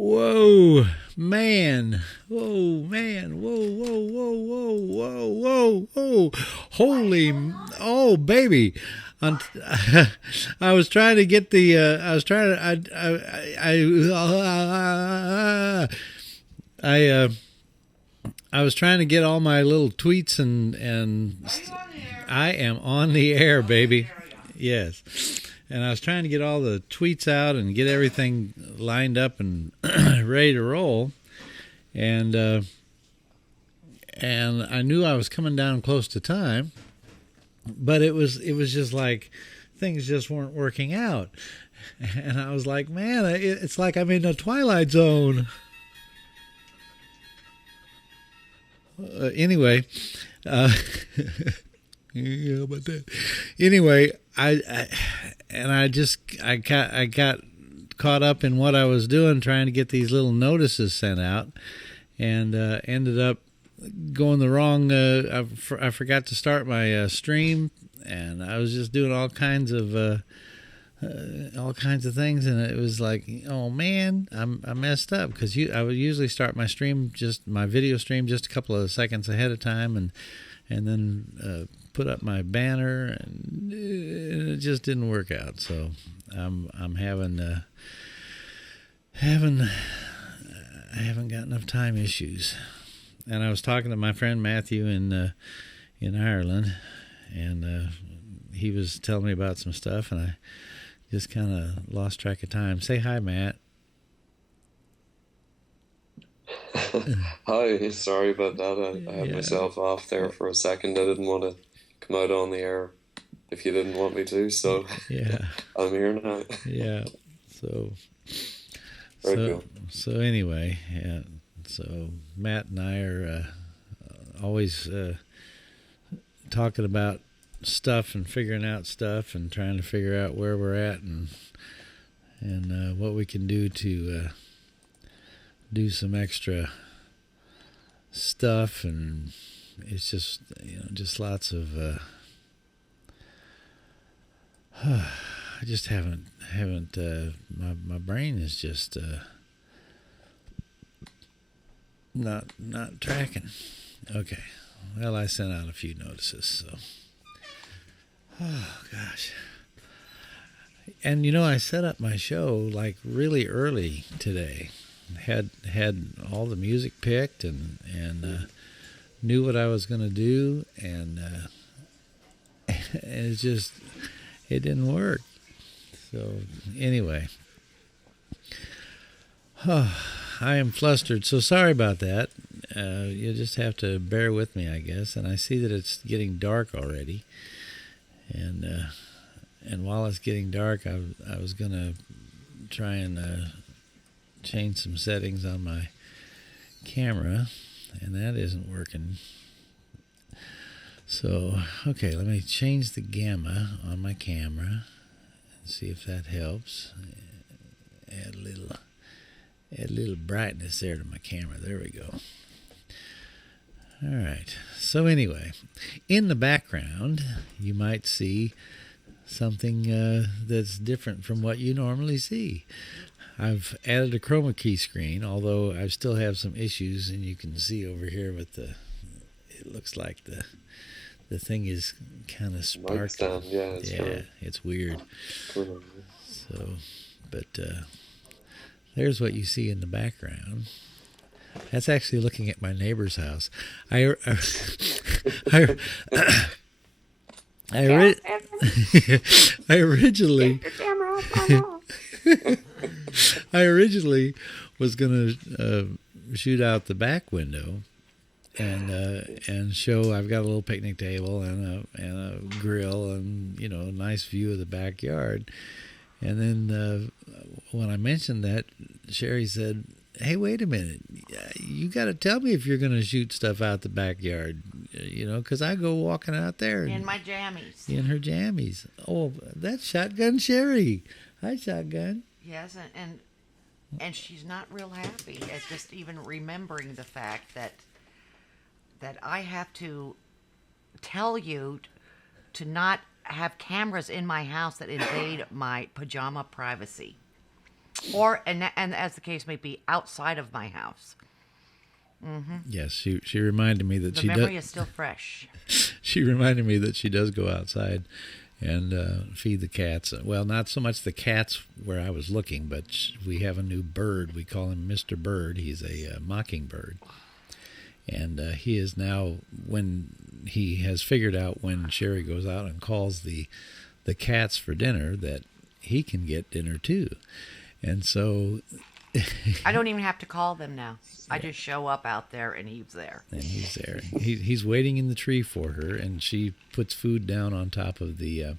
Whoa, man. Whoa, man. Whoa, whoa, whoa, whoa, whoa, whoa, whoa. Holy, oh, baby. On, I was trying to get the, I was trying to, I was trying to get all my little tweets and I am on the air, baby. Yes. And I was trying to get all the tweets out and get everything lined up and ready to roll. And I knew I was coming down close to time, but it was just like things just weren't working out. And I was like, man, it's like I'm in a Twilight Zone. Anyway, yeah, but that. Anyway, I got caught up in what I was doing, trying to get these little notices sent out, and ended up going the wrong. I forgot to start my stream, and I was just doing all kinds of things, and it was like, oh man, I messed up because I would usually start my stream, just my video stream, just a couple of seconds ahead of time, and then put up my banner, and it just didn't work out. So I'm having I haven't got enough time issues. And I was talking to my friend Matthew in Ireland, and he was telling me about some stuff, and I just kind of lost track of time. Say hi, Matt. Hi, sorry about that. I had Yeah, myself off there for a second. I didn't want to come out on the air if you didn't want me to, so yeah, I'm here now. yeah. So, Very so, cool. so anyway, yeah. So Matt and I are always talking about stuff and figuring out stuff and trying to figure out where we're at and what we can do to do some extra stuff. And it's just just lots of I just haven't my brain is just not tracking. Okay, well, I sent out a few notices, so oh gosh. And I set up my show like really early today. Had all the music picked and knew what I was going to do, and it's just it didn't work. So anyway, I am flustered. So sorry about that. You'll just have to bear with me, I guess. And I see that it's getting dark already, and while it's getting dark, I was gonna try and change some settings on my camera, and that isn't working. So, okay, let me change the gamma on my camera and see if that helps. Add a little brightness there to my camera. There we go. All right. So anyway, in the background, you might see something that's different from what you normally see. I've added a chroma key screen, although I still have some issues, and you can see over here with it looks like the thing is kind of Mic sparkling. stand, yeah, it's Yeah, very it's weird. cool. So, but there's what you see in the background. That's actually looking at my neighbor's house. I I, I, ori- I originally I originally was gonna shoot out the back window and show I've got a little picnic table and a grill and a nice view of the backyard. And then when I mentioned that, Sherry said, "Hey, wait a minute! You got to tell me if you're going to shoot stuff out the backyard, because I go walking out there In my jammies. in her jammies." Oh, that's Shotgun Sherry. Hi, Shotgun. Yes, and she's not real happy at just even remembering the fact that I have to tell you to not have cameras in my house that invade my pajama privacy. Or, and as the case may be, outside of my house. Yes, she reminded me that The she memory does. is still fresh. She reminded me that she does go outside and feed the cats. Well, not so much the cats where I was looking, but we have a new bird. We call him Mr. Bird. He's a mockingbird. And he is now, when he has figured out when Sherry goes out and calls the cats for dinner, that he can get dinner too. And so I don't even have to call them now. I just show up out there and he's there. and he's there. He's waiting in the tree for her, and she puts food down on top of the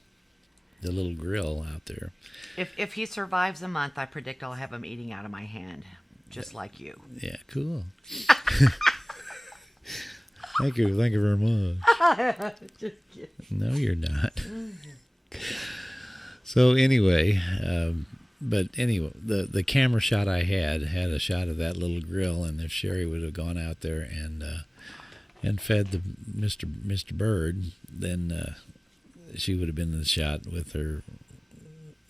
little grill out there. If he survives a month, I predict I'll have him eating out of my hand, just like you. Yeah, cool. Thank you very much. Just kidding. No, you're not. So anyway, but anyway, the camera shot I had a shot of that little grill, and if Sherry would have gone out there and fed the Mr. Bird, then she would have been in the shot with her.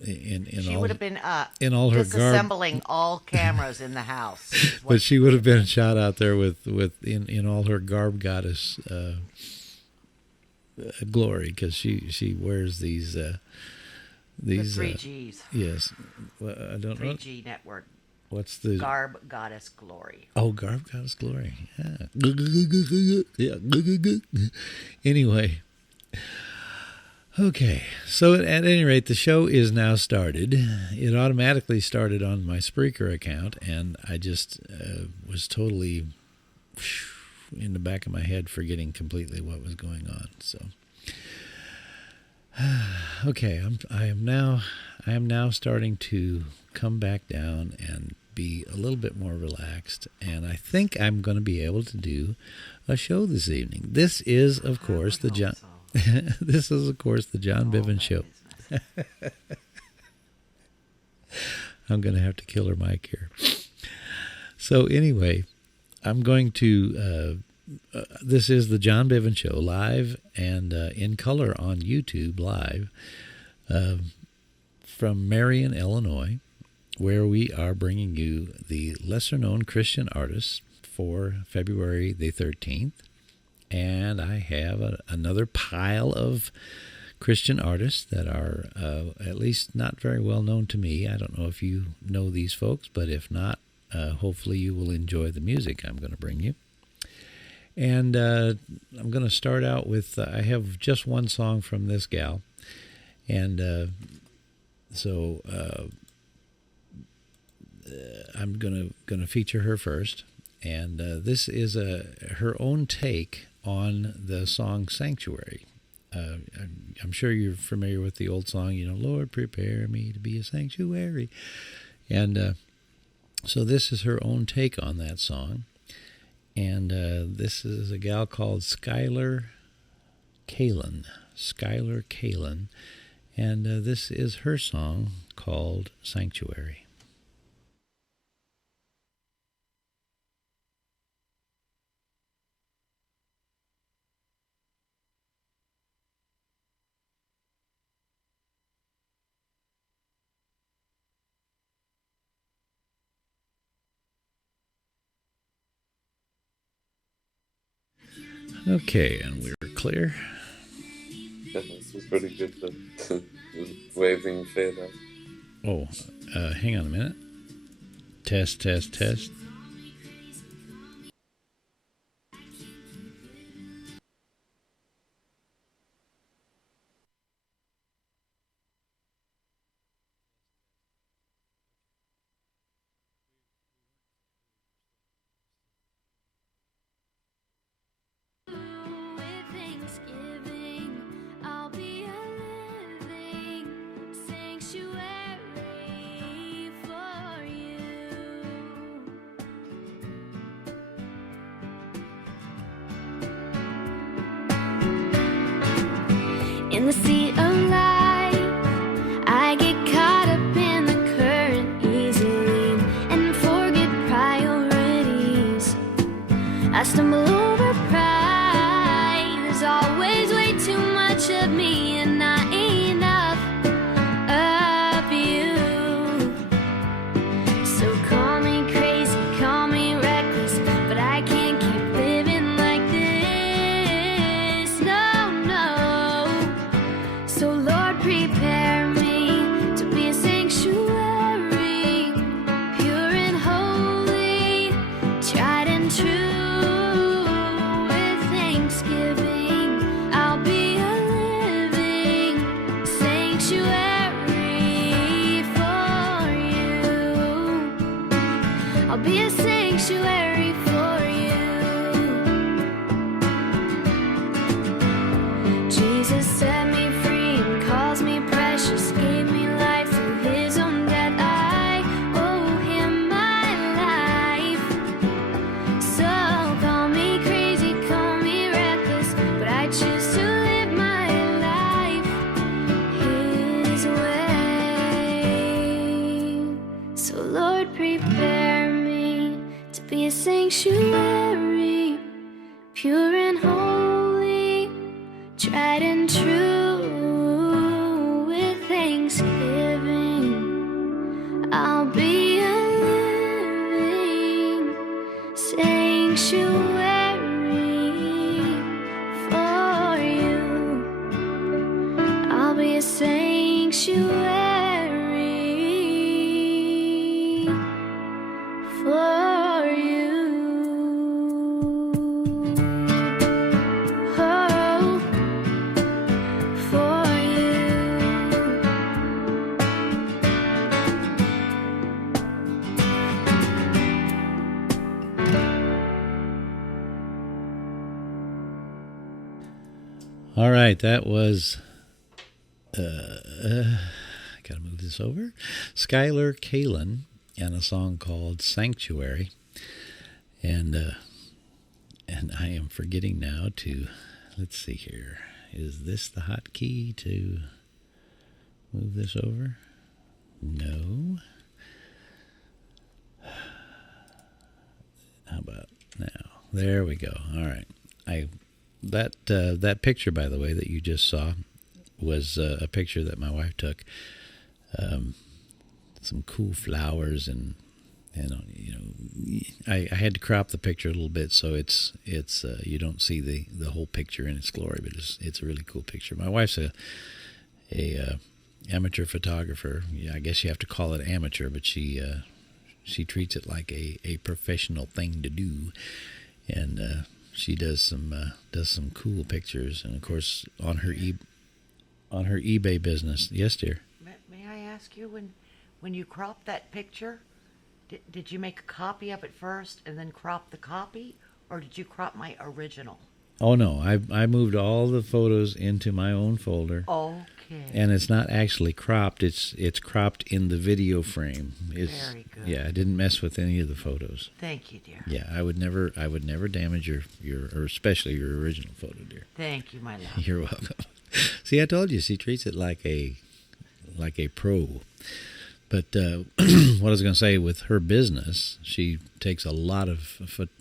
She would have been in all her garb, disassembling all cameras in the house. but she would have been shot out there with in all her garb goddess glory, because she wears these the 3Gs. Yes, well, I don't know 3G network. what's the Garb Goddess Glory. Oh, garb goddess glory. Yeah. Anyway. Okay, so at any rate, the show is now started. It automatically started on my Spreaker account, and I just was totally in the back of my head forgetting completely what was going on. So, okay, I am now starting to come back down and be a little bit more relaxed, and I think I'm going to be able to do a show this evening. This is, of course, the John. This is, of course, the John Bivin Show. I'm going to have to kill her mic here. So anyway, I'm going to, this is the John Bivin Show live and in color on YouTube live from Marion, Illinois, where we are bringing you the lesser-known Christian artists for February the 13th. And I have another pile of Christian artists that are at least not very well known to me. I don't know if you know these folks, but if not, hopefully you will enjoy the music I'm going to bring you. And I'm going to start out with, I have just one song from this gal. And so I'm going to feature her first. And this is her own take on the song Sanctuary. I'm sure you're familiar with the old song, Lord, prepare me to be a sanctuary. And so this is her own take on that song. And this is a gal called Skylar Kalin. Skylar Kalin. And this is her song called Sanctuary. Okay, and we're clear. This was pretty good, the waving fade out. Oh, hang on a minute. Test. In the sea of life, I get caught up in the current easily and forget priorities. I stumble over pride. There's always way too much of me and not enough of you. be a sanctuary for you. Jesus set me free and calls me precious, gave me life through his own death. I owe him my life. So call me crazy, call me reckless, but I choose to live my life his way. So Lord, prepare me to be a sanctuary, pure and holy, tried and true. With thanksgiving, I'll be a living sanctuary for you. I'll be a sanctuary for you. Oh, for you. All right, that was, gotta move this over, Skylar Kalin and a song called Sanctuary. And I am forgetting now to, let's see here, is this the hotkey to move this over? No. How about now? There we go. All right. That picture, by the way, that you just saw was a picture that my wife took. Some cool flowers and I had to crop the picture a little bit so it's you don't see the whole picture in its glory, but it's a really cool picture. My wife's a amateur photographer. Yeah, I guess you have to call it amateur, but she treats it like a professional thing to do, and she does some cool pictures. And of course on her eBay business. Yes, dear. May I ask you, when you cropped that picture, did you make a copy of it first and then crop the copy, or did you crop my original? Oh no, I moved all the photos into my own folder. Okay. And it's not actually cropped. It's cropped in the video frame. Very good. Yeah, I didn't mess with any of the photos. Thank you, dear. Yeah, I would never damage your or especially your original photo, dear. Thank you, my love. You're welcome. See, I told you she treats it like a pro. But what I was going to say, with her business, she takes a lot of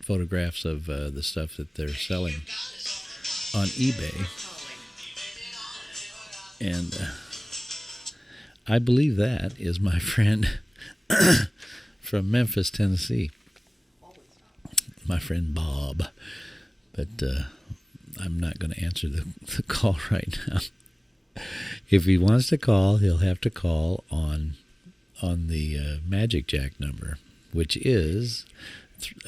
photographs of the stuff that they're selling on eBay. And I believe that is my friend from Memphis, Tennessee. My friend Bob. But I'm not going to answer the call right now. If he wants to call, he'll have to call on the Magic Jack number, which is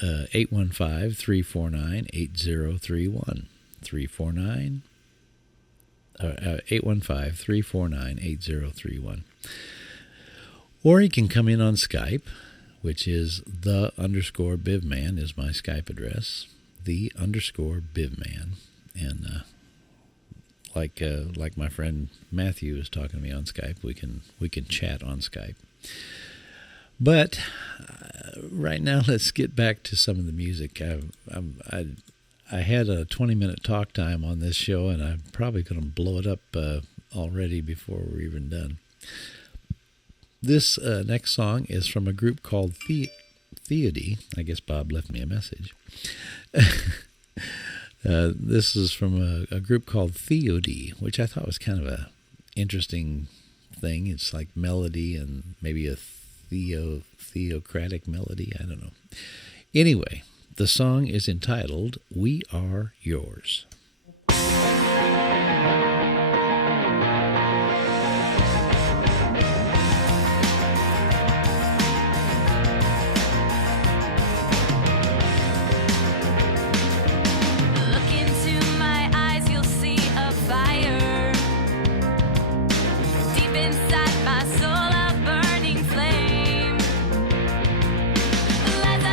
815-349-8031. 815-349-8031. Or he can come in on Skype, which is _Bivman is my Skype address. _Bivman. And like my friend Matthew is talking to me on Skype, we can chat on Skype. But right now, let's get back to some of the music. I had a 20-minute talk time on this show, and I'm probably going to blow it up already before we're even done. This next song is from a group called Theody. I guess Bob left me a message. This is from a group called Theody, which I thought was kind of a interesting thing. It's like melody and maybe a theocratic melody. I don't know. Anyway, the song is entitled "We Are Yours." Inside my soul, a burning flame. As I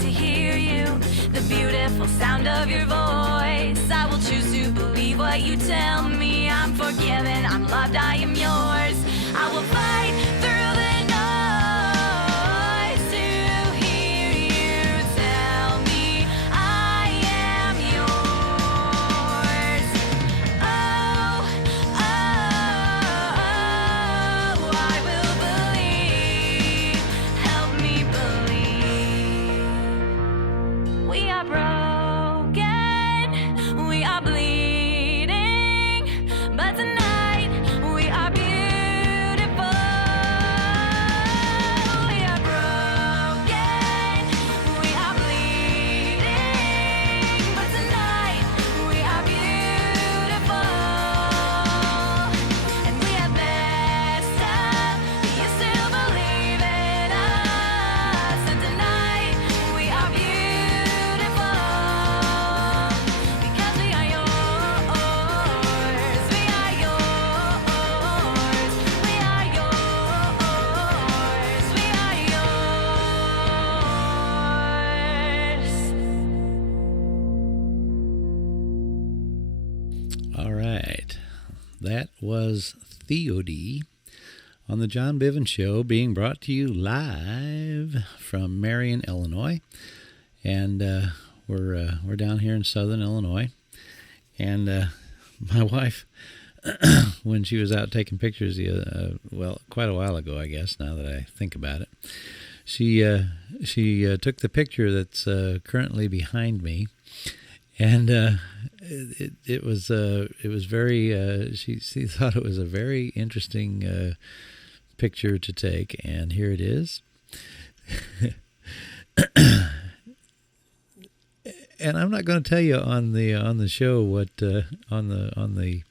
to hear you, the beautiful sound of your voice. I will choose to believe what you tell me. I'm forgiven, I'm loved, I am yours. I will fight through the noise to hear you tell me I am yours. Oh, oh, I will believe. Help me believe. We are broken, we are bleeding, but tonight we are beautiful. We are broken, we are bleeding, but tonight we are beautiful. And we have messed up, but you still believe in us. And tonight we are beautiful because we are yours. We are yours. We are yours. We are yours. All right. That was Theody on the John Bivin Show, being brought to you live from Marion, Illinois. And we're down here in southern Illinois. And my wife, when she was out taking pictures, quite a while ago, I guess, now that I think about it, she took the picture that's currently behind me. And it was very. She thought it was a very interesting picture to take, and here it is. And I'm not going to tell you on the show what on the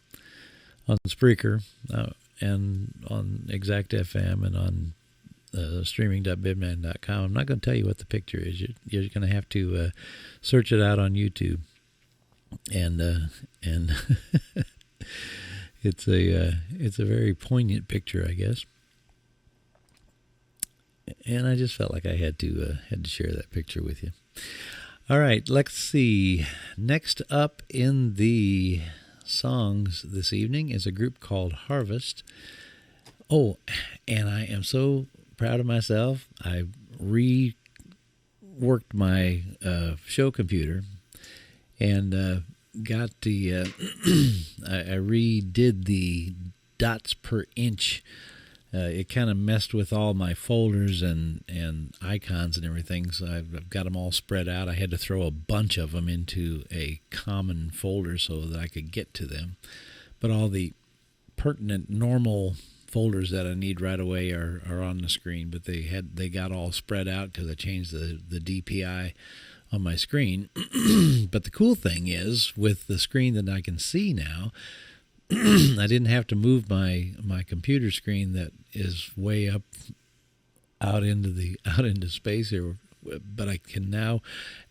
Spreaker and on Exact FM and on streaming.bivman.com. I'm not going to tell you what the picture is. You're going to have to search it out on YouTube. And it's a very poignant picture, I guess. And I just felt like I had to share that picture with you. All right, let's see. Next up in the songs this evening is a group called Harvest. Oh, and I am so proud of myself. I reworked my show computer and got the I redid the dots per inch. It kind of messed with all my folders and icons and everything, so I've got them all spread out. I had to throw a bunch of them into a common folder so that I could get to them. But all the pertinent normal folders that I need right away are on the screen, but they got all spread out because I changed the DPI on my screen. But the cool thing is, with the screen that I can see now, I didn't have to move my computer screen that is way up out into space here, but I can now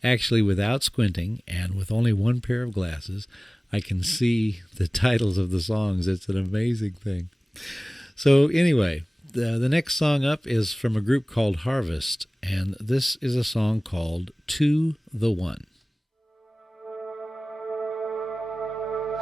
actually, without squinting and with only one pair of glasses, I can see the titles of the songs. It's an amazing thing. So anyway, the next song up is from a group called Harvest, and this is a song called To the One.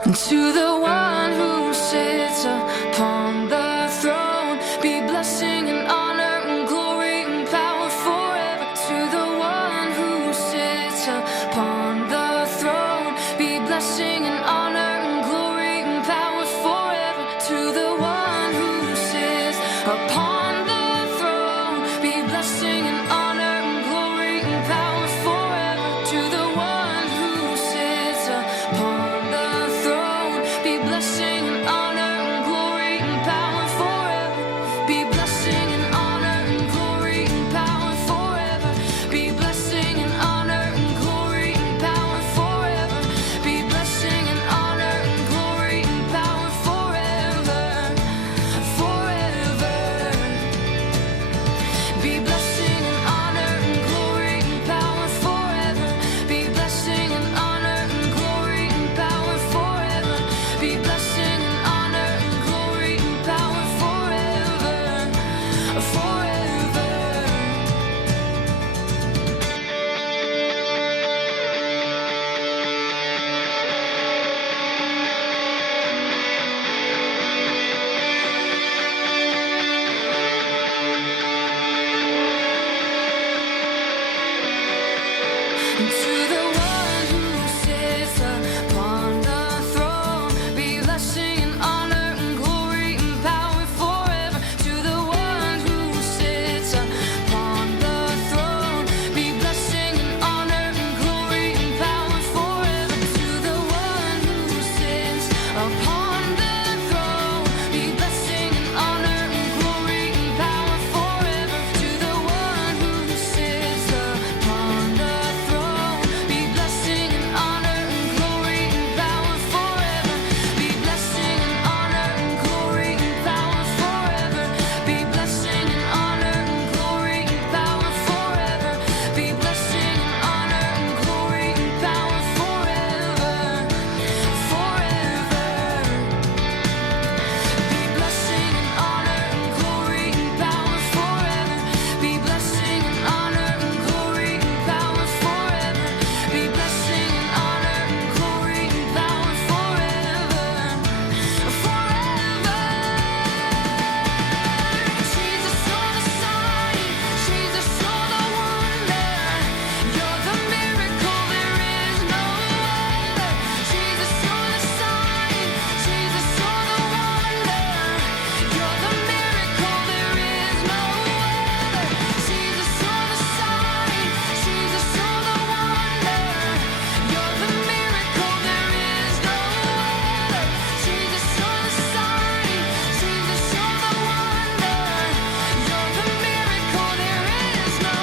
And to the one who sits upon the throne, be blessing and honor and glory and power forever. To the one who sits upon the throne, be blessing and honor and glory and power forever. To the one who sits upon the throne, be blessing and honor and glory and power forever. To the one who sits upon the throne, be blessing and honor and glory and upon the throne. Be blessing and honor and glory and power forever to the one who sits upon the throne. Be blessing and honor and glory and power forever. Be blessing and honor and glory and power forever. Be blessing and honor and glory and power forever. Be blessing and honor and glory and power forever. Forever. Be blessing and honor and glory and power forever. Be blessing and honor and glory and power forever. Be blessing and honor and glory and power forever. Forever. Jesus, you're the sign. Jesus, you're the wonder. You're the miracle, there is no other. Jesus, you're the sign. Jesus, you're the wonder. You're the miracle, there is no other. Jesus, you're the sign. Jesus, you're the wonder. You're the miracle, there is no other. Jesus, you're the sign. Jesus, you're the wonder. You're the miracle, there is no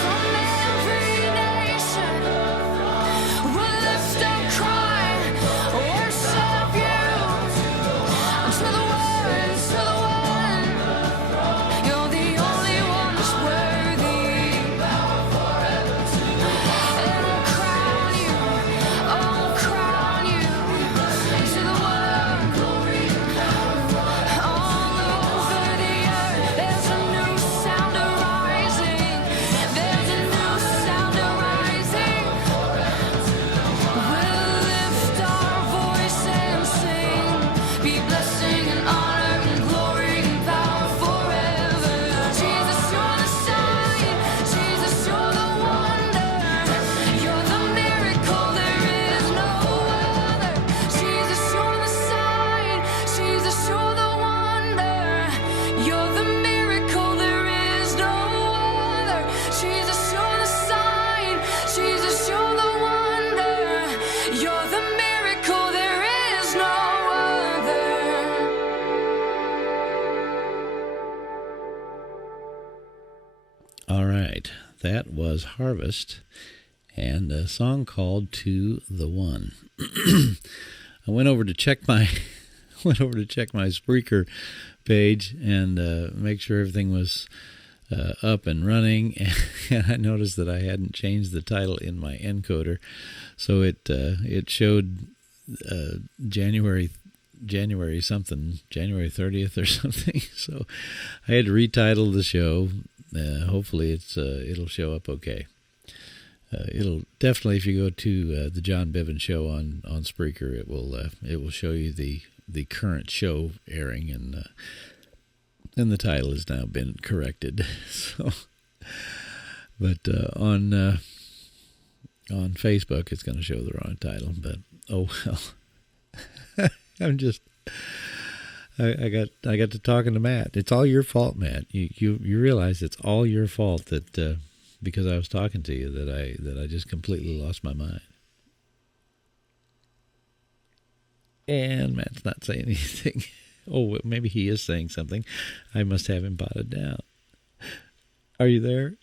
From every nation we'll lift up cry, worship you to the one. You're the only one that's worthy. And we'll crown you, crown you to the one. All over the earth, there's a new sound arising. There's a new sound arising. We'll lift our voice and sing. Be blessing and honor and glory and power forever. Jesus, you're the sign. Jesus, you're the wonder. You're the miracle, there is no other. Jesus, you're the sign. Jesus, you're the wonder. You're the miracle, there is no other. Jesus, you're the sign. Jesus, you're the wonder. You're the miracle, there is no other. All right, that was Harvest and a song called "To the One." I went over to check my Spreaker page and make sure everything was up and running, and I noticed that I hadn't changed the title in my encoder, so it showed January 30th or something. So I had to retitle the show. Hopefully it'll show up okay. It'll definitely, if you go to the John Bivin show on Spreaker, it will show you the current show airing, and the title has now been corrected. So, but on Facebook it's going to show the wrong title. But oh well. I got to talking to Matt. It's all your fault, Matt. You realize it's all your fault that because I was talking to you that I just completely lost my mind. And Matt's not saying anything. Oh, maybe he is saying something. I must have him potted down. Are you there?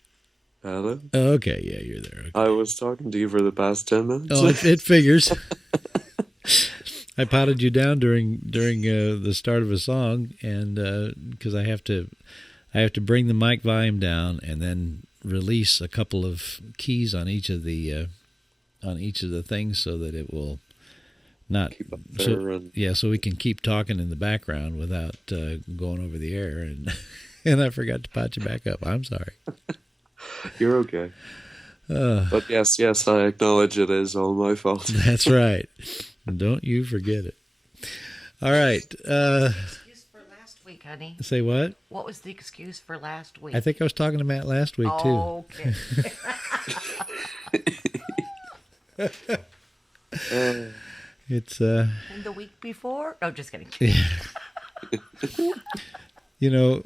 Hello? Okay, yeah, you're there. Okay. I was talking to you for the past 10 minutes. Oh, it figures. I potted you down during the start of a song, and because I have to bring the mic volume down and then release a couple of keys on each of the things so that it will not Keep up there so we can keep talking in the background without going over the air, and I forgot to pot you back up. I'm sorry. You're okay. But yes, I acknowledge it is all my fault. That's right. Don't you forget it. All right. Excuse for last week, honey. Say what? What was the excuse for last week? I think I was talking to Matt last week, too. Okay. It's And the week before? Oh, just kidding. you know,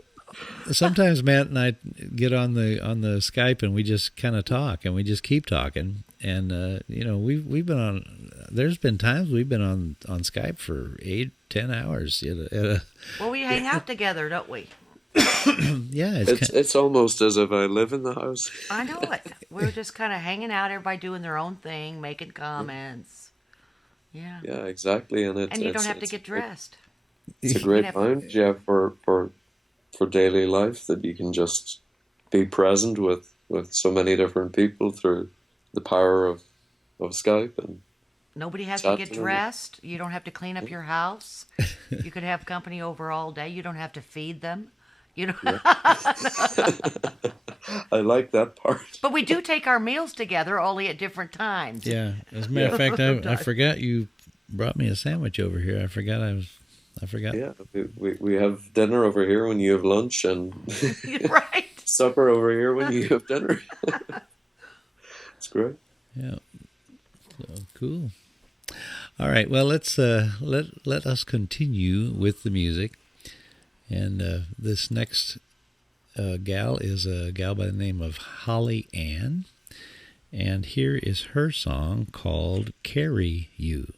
sometimes Matt and I get on the Skype and we just kind of talk and we just keep talking. And you know, we've been on. There's been times we've been on Skype for 8-10 hours. Well, we hang out together, don't we? Yeah, It's almost as if I live in the house. I know it. We're just kind of hanging out, everybody doing their own thing, making comments. Yeah. Yeah, exactly. And And you don't have to get dressed. It's a You great have- time, Jeff, for daily life, that you can just be present with so many different people through the power of Skype. And Nobody has to Chat get to them. dressed. You don't have to clean up your house. You could have company over all day. You don't have to feed them. You know. I like that part. But we do take our meals together, only at different times. yeah. As a matter of fact, I forgot you brought me a sandwich over here. I forgot. Yeah, we have dinner over here when you have lunch, and Right. supper over here when you have dinner. It's great. Yeah. So cool. All right. Well, let's let us continue with the music. And this next gal is a gal by the name of Holly Ann, and here is her song called "Carry You."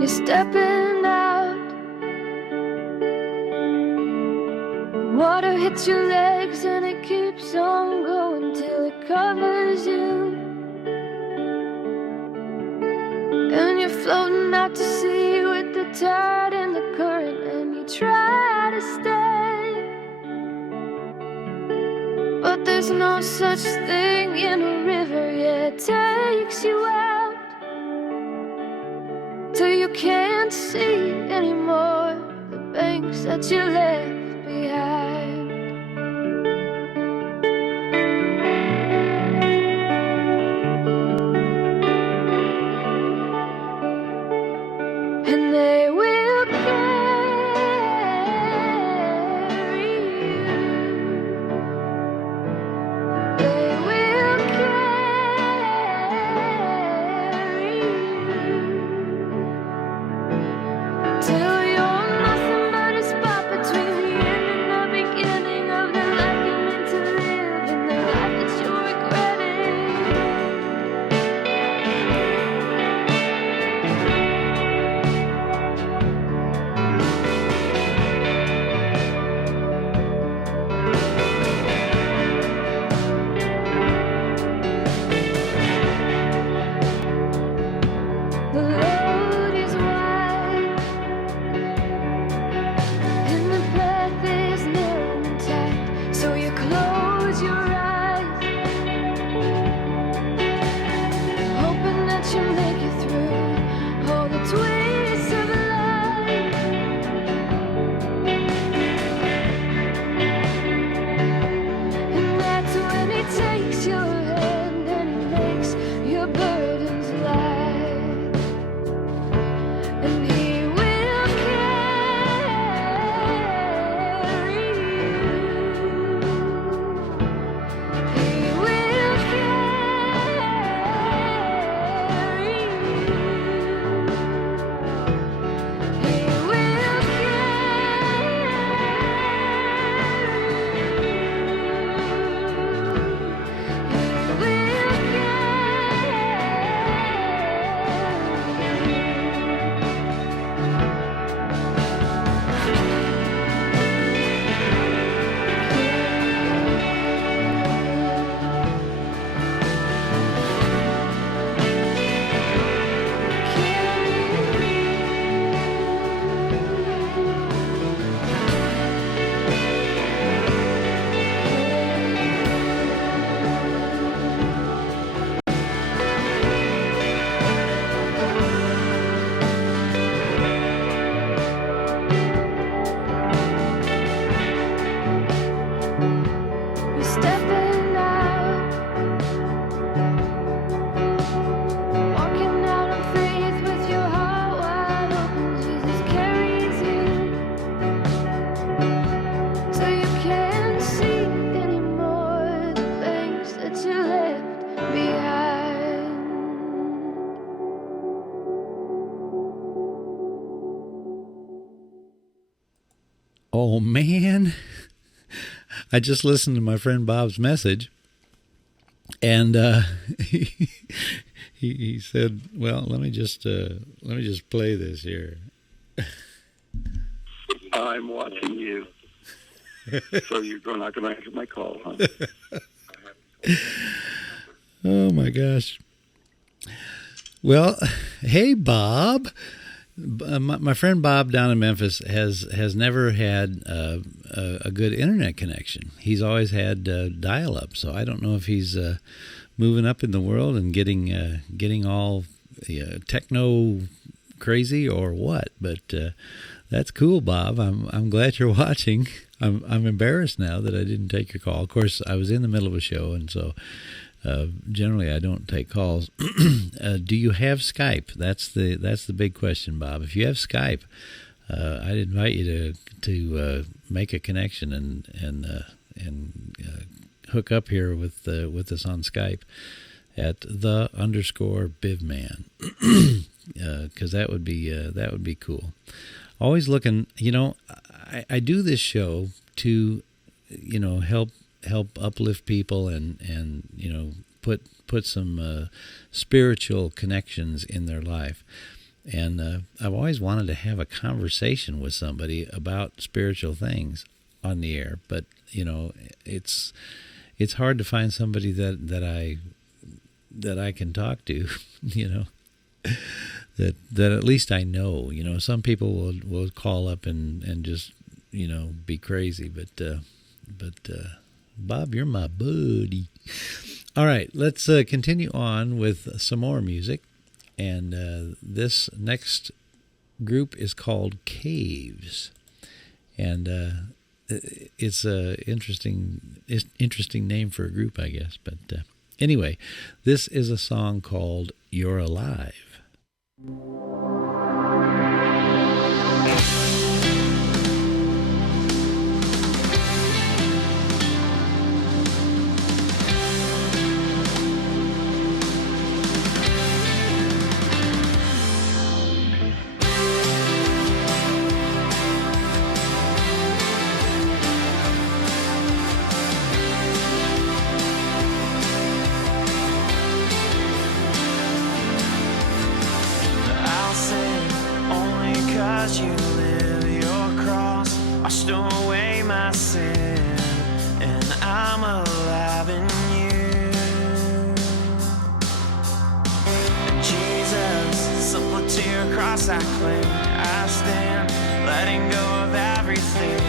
You're stepping out. Water hits your legs and it keeps on going till it covers you. And you're floating out to sea with the tide and the current, and you try to stay. But there's no such thing in a river, yeah, it takes you out till you can't see anymore the banks that you left behind. And they will carry you. They will carry you till you're nothing but a spot between the end and the Oh, man. I just listened to my friend Bob's message, and he said, "Well, let me just play this here." I'm watching you. So you're not going to answer my call, huh? Oh my gosh. Well, hey Bob. My friend Bob down in Memphis has never had a good internet connection. He's always had dial-up, so I don't know if he's moving up in the world and getting all techno crazy or what. But that's cool, Bob. I'm glad you're watching. I'm embarrassed now that I didn't take your call. Of course, I was in the middle of a show, and so generally I don't take calls. Do you have Skype? That's the big question, Bob. If you have Skype, I'd invite you to make a connection and hook up here with us on Skype at _Bivman, because that would be cool. Always looking, I do this show to, help uplift people and put some spiritual connections in their life. And I've always wanted to have a conversation with somebody about spiritual things on the air, but it's hard to find somebody that I can talk to, that at least I know. Some people will call up and just be crazy, but Bob, you're my buddy. All right, let's continue on with some more music. And this next group is called Caves. And it's a interesting name for a group, I guess. But anyway, this is a song called You're Alive. You live your cross, washed away my sin, and I'm alive in you. And Jesus, simple to your cross I cling, I stand, letting go of everything.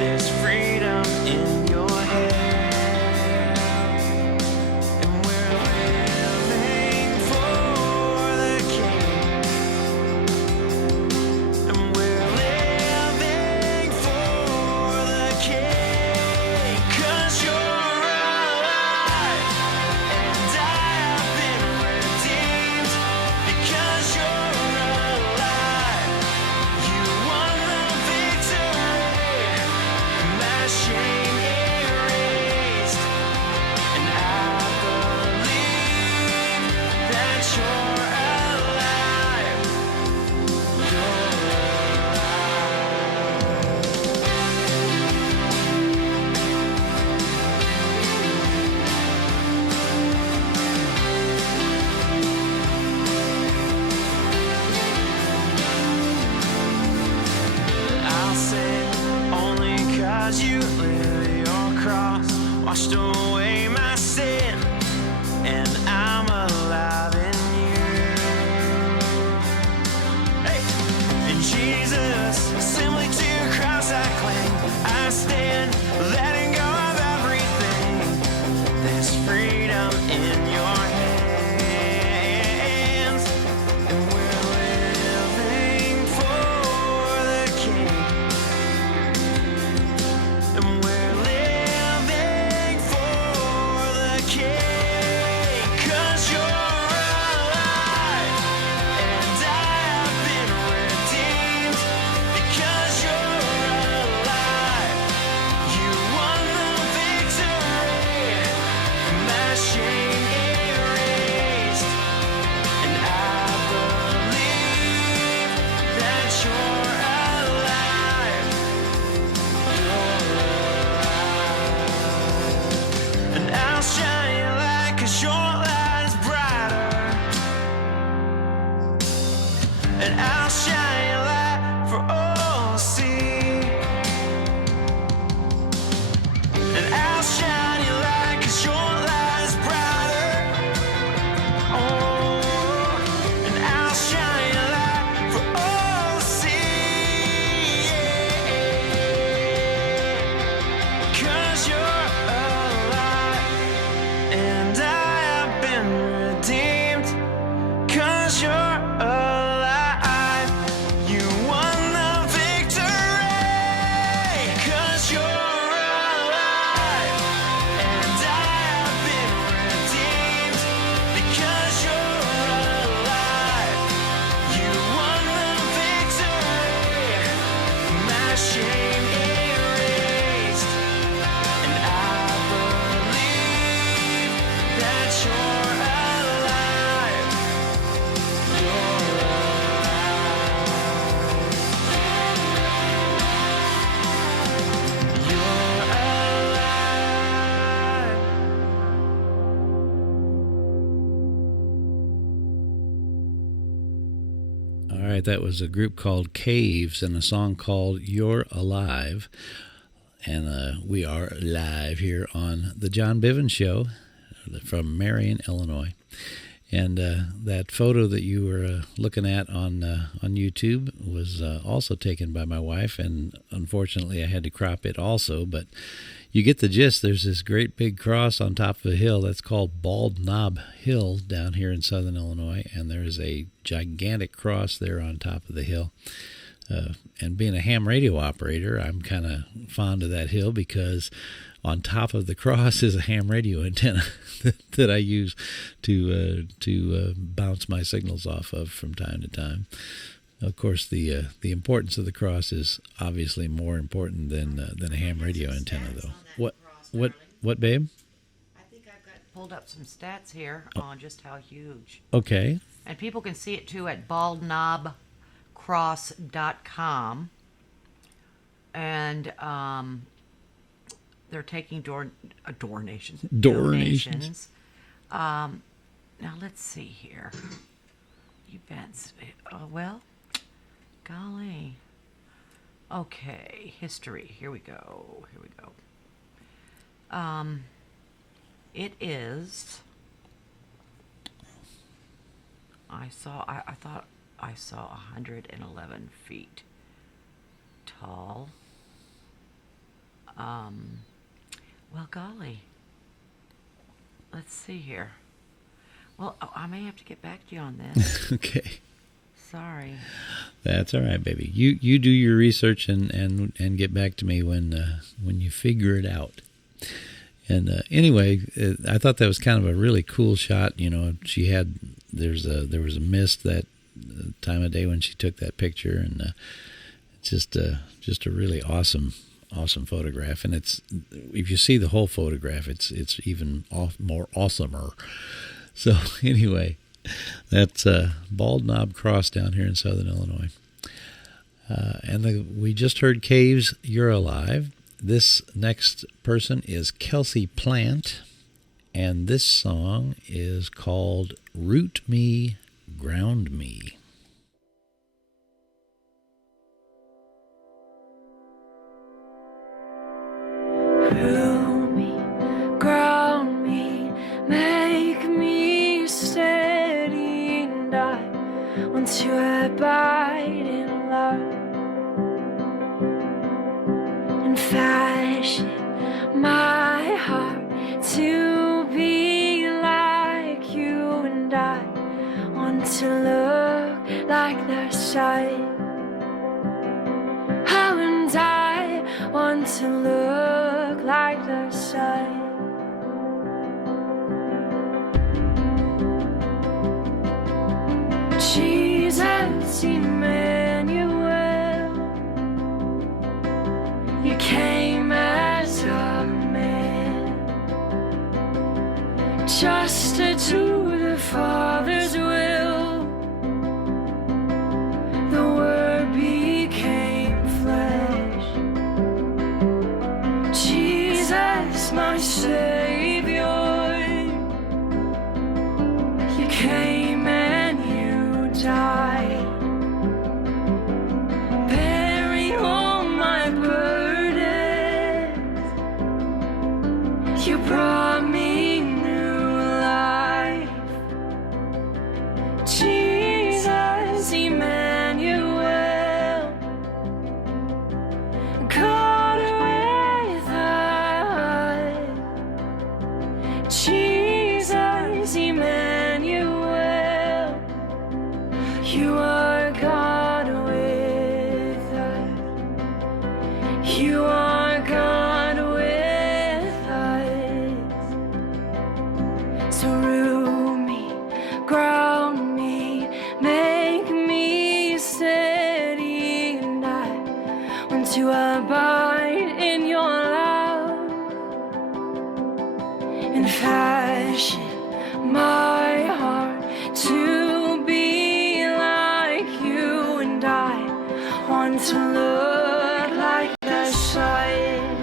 There's freedom in your hand. Shame right. That was a group called Caves and a song called You're Alive. And we are live here on the John Bivin Show from Marion, Illinois. And that photo that you were looking at on YouTube was also taken by my wife, and unfortunately I had to crop it also, but you get the gist. There's this great big cross on top of a hill that's called Bald Knob Hill down here in southern Illinois, and there's a gigantic cross there on top of the hill. And being a ham radio operator, I'm kind of fond of that hill because on top of the cross is a ham radio antenna that I use to bounce my signals off of from time to time. Of course, the importance of the cross is obviously more important than a ham radio antenna, though. What, babe? I think I've got pulled up some stats here on just how huge. Okay. And people can see it too at baldknobcross.com. And they're taking donations. Donations. Now let's see here. Events. Well, golly. Okay, history. Here we go. It is. I thought I saw 111 feet tall. Well, golly. Let's see here. Well, I may have to get back to you on this. Okay. Sorry. That's all right, baby. You do your research and get back to me when you figure it out. And anyway, I thought that was kind of a really cool shot. You know, there was a mist that time of day when she took that picture, and it's just a really awesome photograph. And it's, if you see the whole photograph, it's even more awesomer. So anyway, that's Bald Knob Cross down here in southern Illinois. And we just heard Caves, You're Alive. This next person is Kelsey Plant, and this song is called Root Me, Ground Me. Root me, ground me, make me steady, and I want to abide in love, and fashion my heart to be like you, and I want to look like the sun. Oh, and I want to look like the sun. Jesus, Emmanuel, you came as a man, just to do the Father's will. The Word became flesh. Jesus, my Savior, you came and you died, bearing all my burdens. You brought me new life. Jesus, Emmanuel, God with us. Jesus, Emmanuel, you are God with us. You are God with us. So root me, ground me, make me steady, and I want to abide in your love, and fashion my heart to be like you, and I want to look like the sun.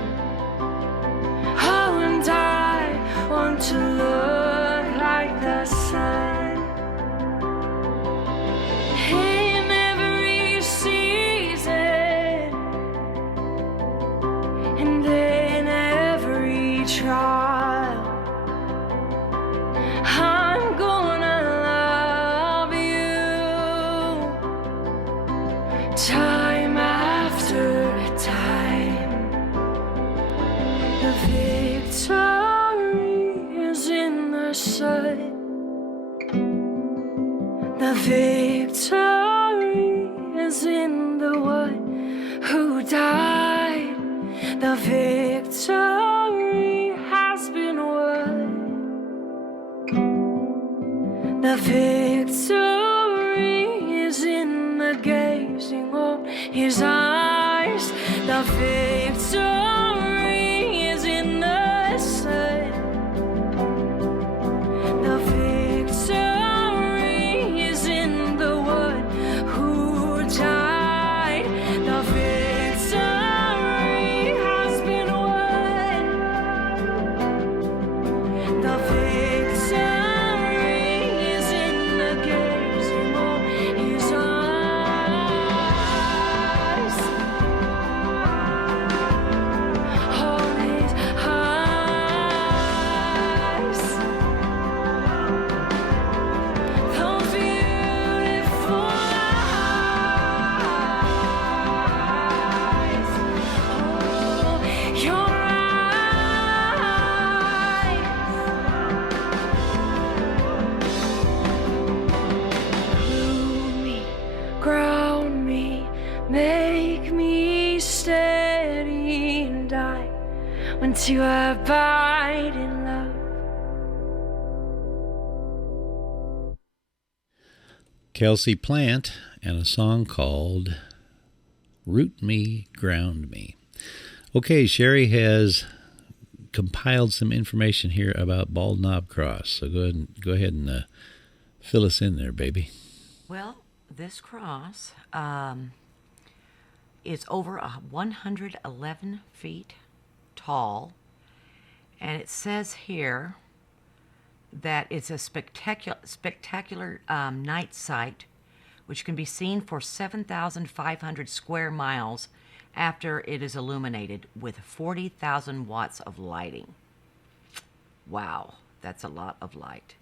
Oh, and I want to look like the sun. In every victory is in the one who died. The victory has been won. The victory is in the gazing of his eyes. The victory is in the sun. The victory is in the one who died. The victory has been won. The victory is in the gazing of his eyes. On his eyes. Those beautiful eyes. Oh, your eyes. Rule me, ground me, make me steady and I want to abide in love. Kelsey Plant and a song called Root Me, Ground Me. Okay, Sherry has compiled some information here about Bald Knob Cross. So go ahead and fill us in there, baby. Well, this cross is over 111 feet tall, and it says here that it's a spectacular night sight, which can be seen for 7,500 square miles after it is illuminated with 40,000 watts of lighting. Wow, that's a lot of light.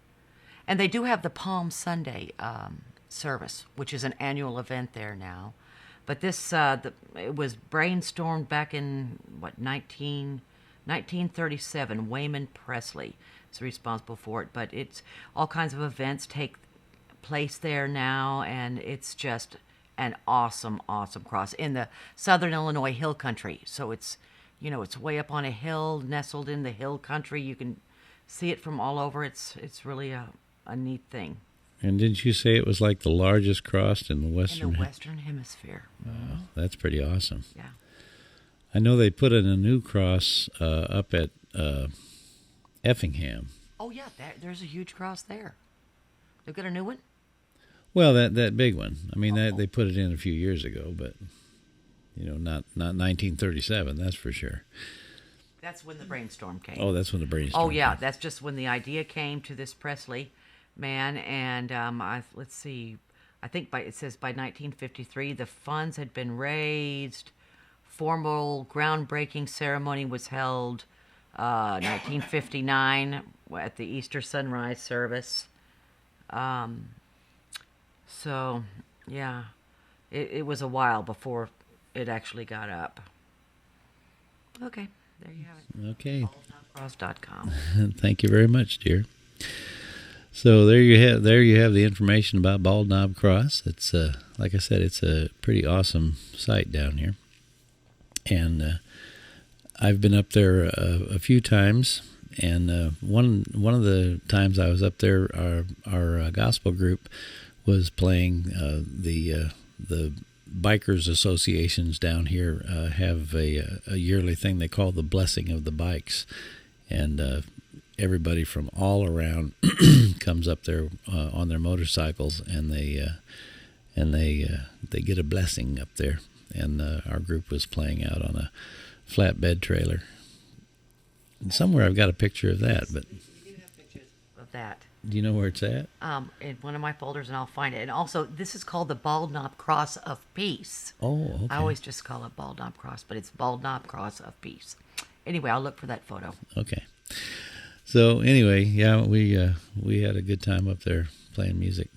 And they do have the Palm Sunday service, which is an annual event there now. But this, it was brainstormed back in, 1937. Wayman Presley is responsible for it. But it's all kinds of events take place there now, and it's just an awesome, awesome cross in the southern Illinois hill country. So it's, it's way up on a hill, nestled in the hill country. You can see it from all over. It's really a neat thing. And didn't you say it was like the largest cross in the Western? In the Western Hemisphere. Wow, that's pretty awesome. Yeah. I know they put in a new cross up at Effingham. Oh yeah, there's a huge cross there. They've got a new one. Well, that big one. I mean, they put it in a few years ago, but not 1937. That's for sure. That's when the brainstorm came. Oh, that's when the brainstorm. Oh yeah, came. that's just when the idea came to this Presley man, and let's see, I think it says by 1953 the funds had been raised. Formal groundbreaking ceremony was held 1959 at the Easter sunrise service. So yeah, it was a while before it actually got up. Okay, there you have it. Okay. baldknobcross.com. Thank you very much, dear. So there you have the information about Bald Knob Cross. It's like I said, it's a pretty awesome site down here, and I've been up there a few times. And one of the times I was up there, our gospel group was playing. The bikers associations down here have a yearly thing they call the Blessing of the Bikes, and everybody from all around comes up there on their motorcycles, and they get a blessing up there. And our group was playing out on a flatbed trailer. And somewhere I've got a picture of that, but We do have pictures of that. do you know where it's at? In one of my folders, and I'll find it. And also, this is called the Bald Knob Cross of Peace. Oh, okay. I always just call it Bald Knob Cross, but it's Bald Knob Cross of Peace. Anyway, I'll look for that photo. Okay. So anyway, yeah, we had a good time up there playing music.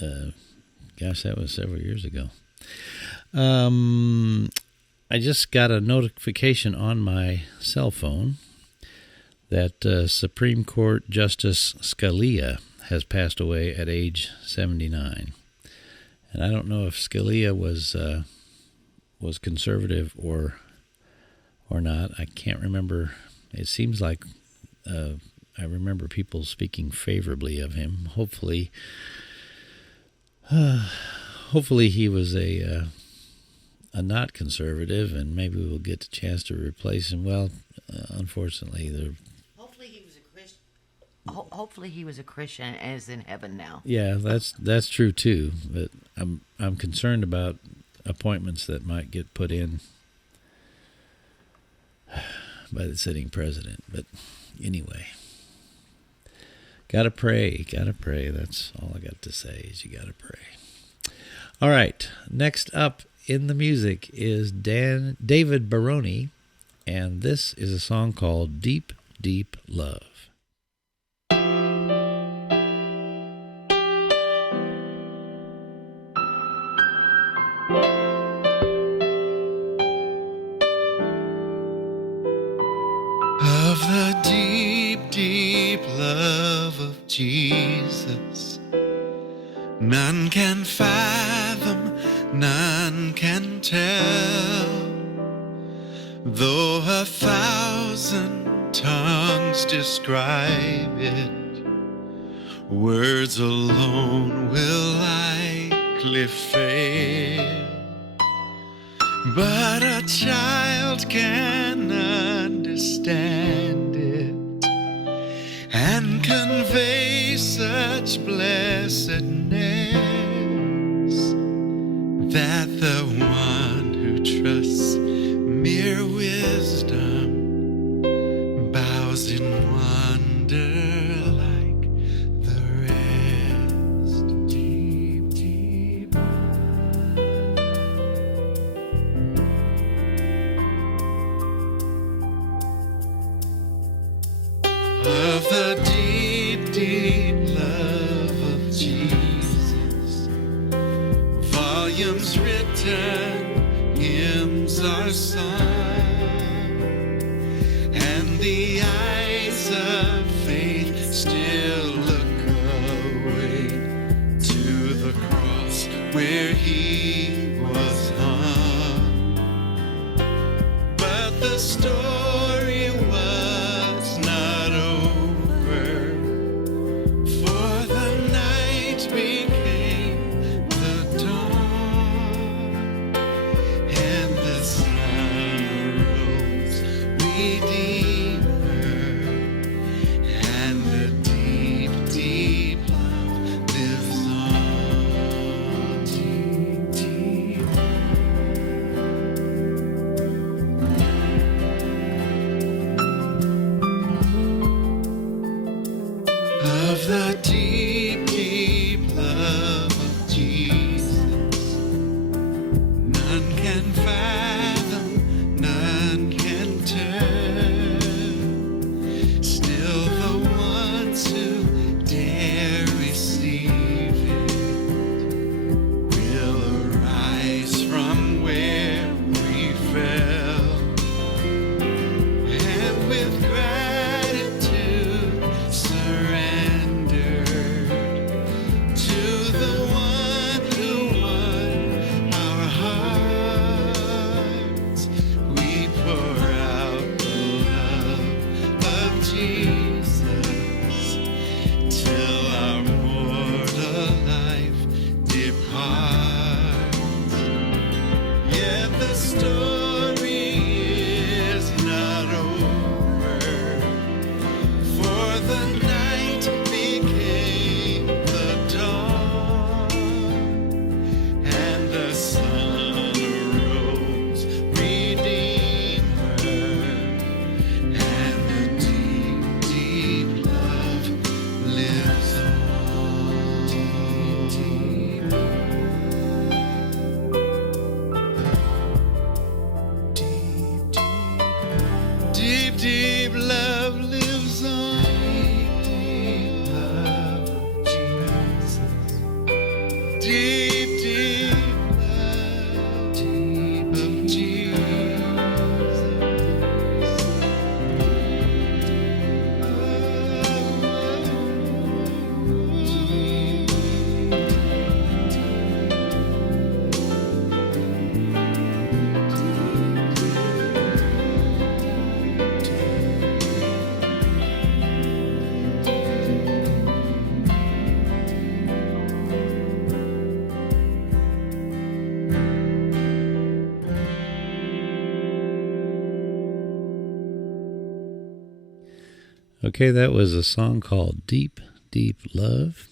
Gosh, that was several years ago. I just got a notification on my cell phone that Supreme Court Justice Scalia has passed away at age 79. And I don't know if Scalia was conservative or not. I can't remember. It seems like I remember people speaking favorably of him. Hopefully he was a not conservative, and maybe we'll get the chance to replace him. Well, unfortunately, Hopefully he was a Christian. Hopefully he was a Christian and is in heaven now. yeah, that's true too. But I'm concerned about appointments that might get put in by the sitting president. But anyway, gotta pray. That's all I got to say is you gotta pray. All right, next up in the music is David Baroni, and this is a song called Deep, Deep Love. Of the deep, deep love of Jesus, none can fathom, none can tell. Though 1,000 tongues describe it, words alone will likely fail. But a child can understand it and convey such blessedness that the one who trusts mere wisdom bows in wonder like the rest. Deep, deep of the deep, deep love of Jesus. Volumes written, hymns are sung, and the eyes of faith still look away to the cross where he was hung. But the story was not over, for the night became the dawn, and the sun rose redeemer, and the deep, deep love lives on. Deep, deep of the deep, deep love of Jesus, none can fathom, none can tell. Okay, that was a song called Deep, Deep Love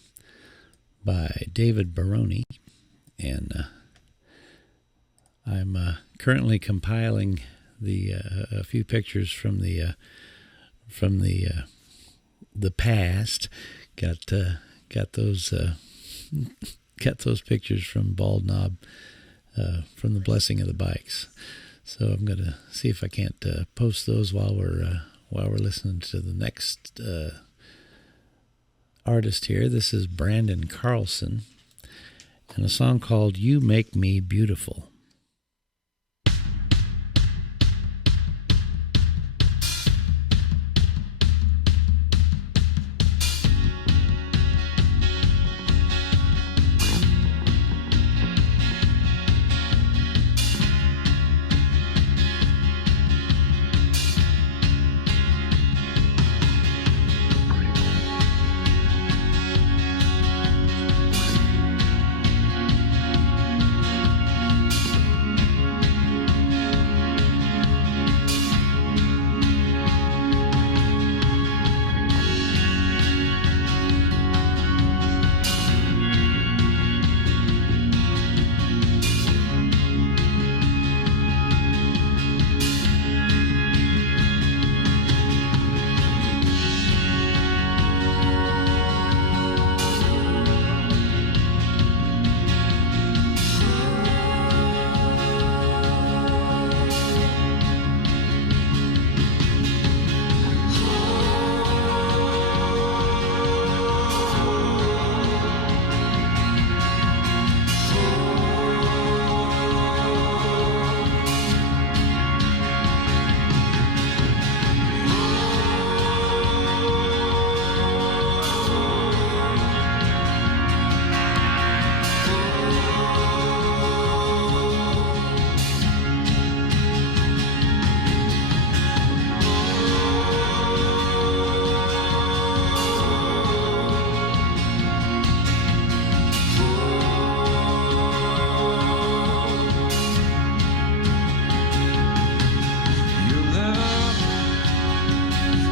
by David Baroni. And I'm currently compiling a few pictures from the past. Got those pictures from Bald Knob from the Blessing of the Bikes. So I'm gonna see if I can't post those while we're listening to the next artist here. This is Brandon Carlson and a song called "You Make Me Beautiful."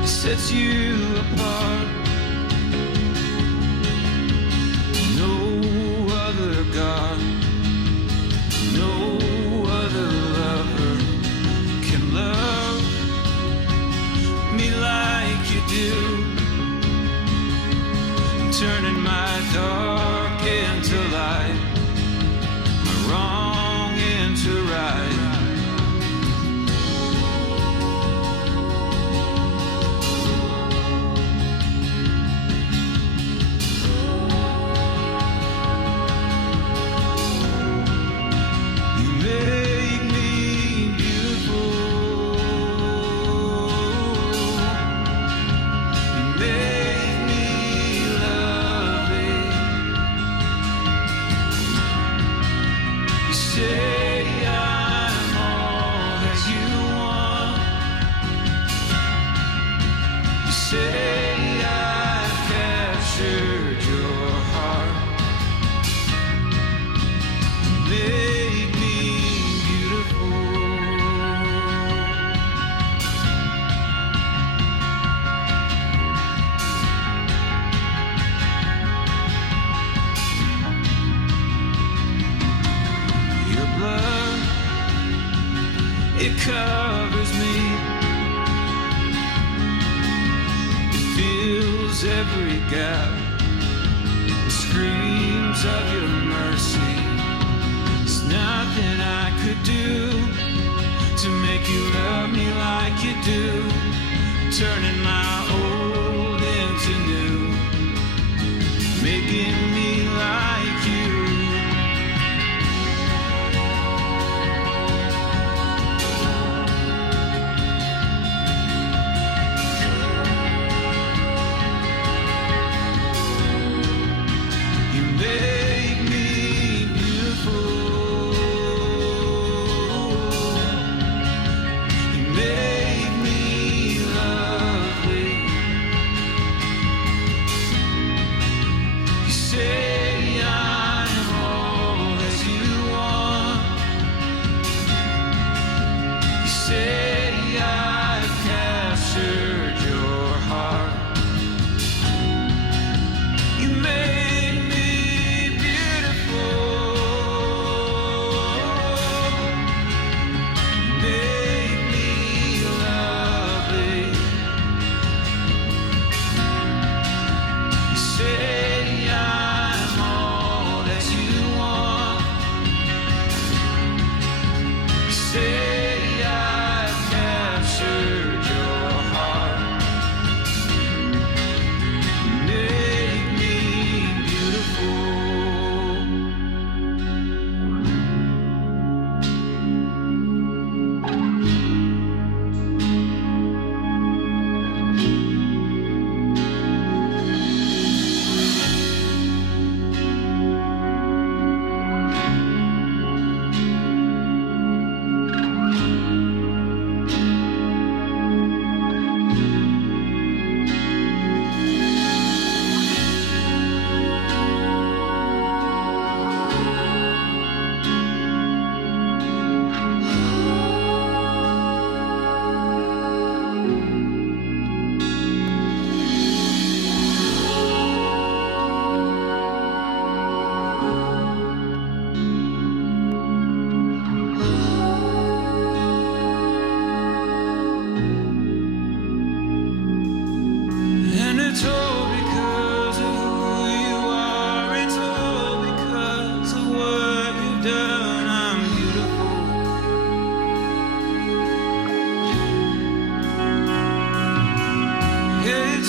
Sets you apart. No other God, no other lover can love me like you do, turning my dark into light, my wrong into right. It covers me, it fills every gap, it screams of your mercy. There's nothing I could do to make you love me like you do, turning my old into new, making me like you. Say I've captured your heart.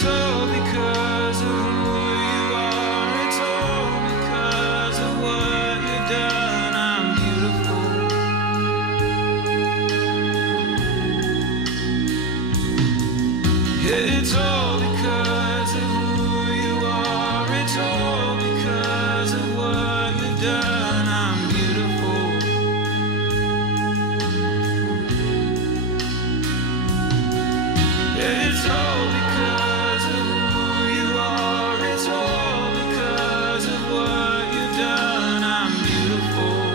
It's all because of who you are. It's all because of what you've done. I'm beautiful. It's all because of who you are. It's all because of what you've done. I'm beautiful. It's all because of who you are. It's all because of what you've done. I'm beautiful.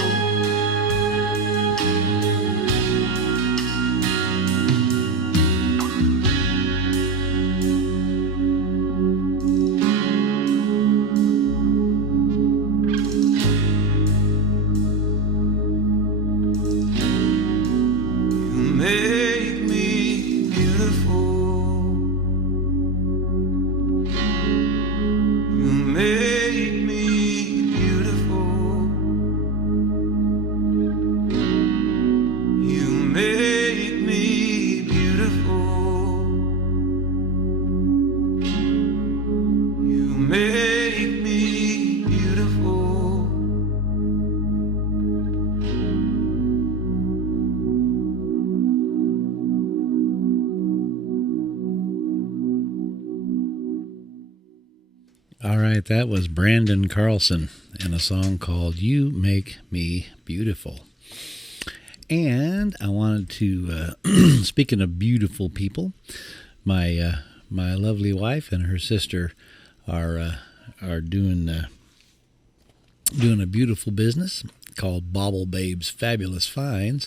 You make me beautiful. You make me beautiful. You make me beautiful. You make me beautiful. All right, that was Brandon Carlson and a song called You Make Me Beautiful. And I wanted to, speaking of beautiful people, my lovely wife and her sister are doing a beautiful business called Bobble Babes Fabulous Finds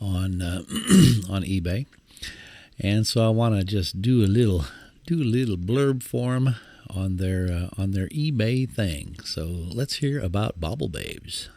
on on eBay. And so I want to just do a little blurb for them on their eBay thing. So let's hear about Bobble Babes.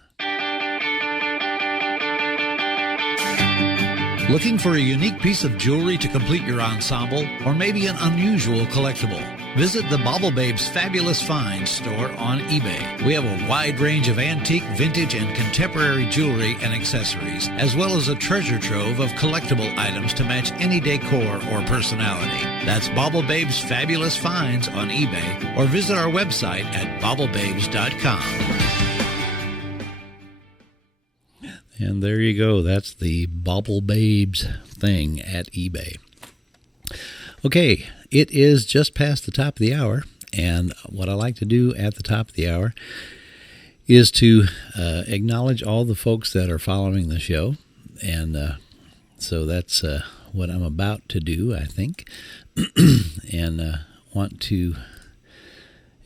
Looking for a unique piece of jewelry to complete your ensemble, or maybe an unusual collectible? Visit the Bobble Babes Fabulous Finds store on eBay. We have a wide range of antique, vintage, and contemporary jewelry and accessories, as well as a treasure trove of collectible items to match any decor or personality. That's Bobble Babes Fabulous Finds on eBay, or visit our website at bobblebabes.com. And there you go. That's the Bobble Babes thing at eBay. Okay, it is just past the top of the hour, and what I like to do at the top of the hour is to acknowledge all the folks that are following the show, and so that's what I'm about to do, I think, and want to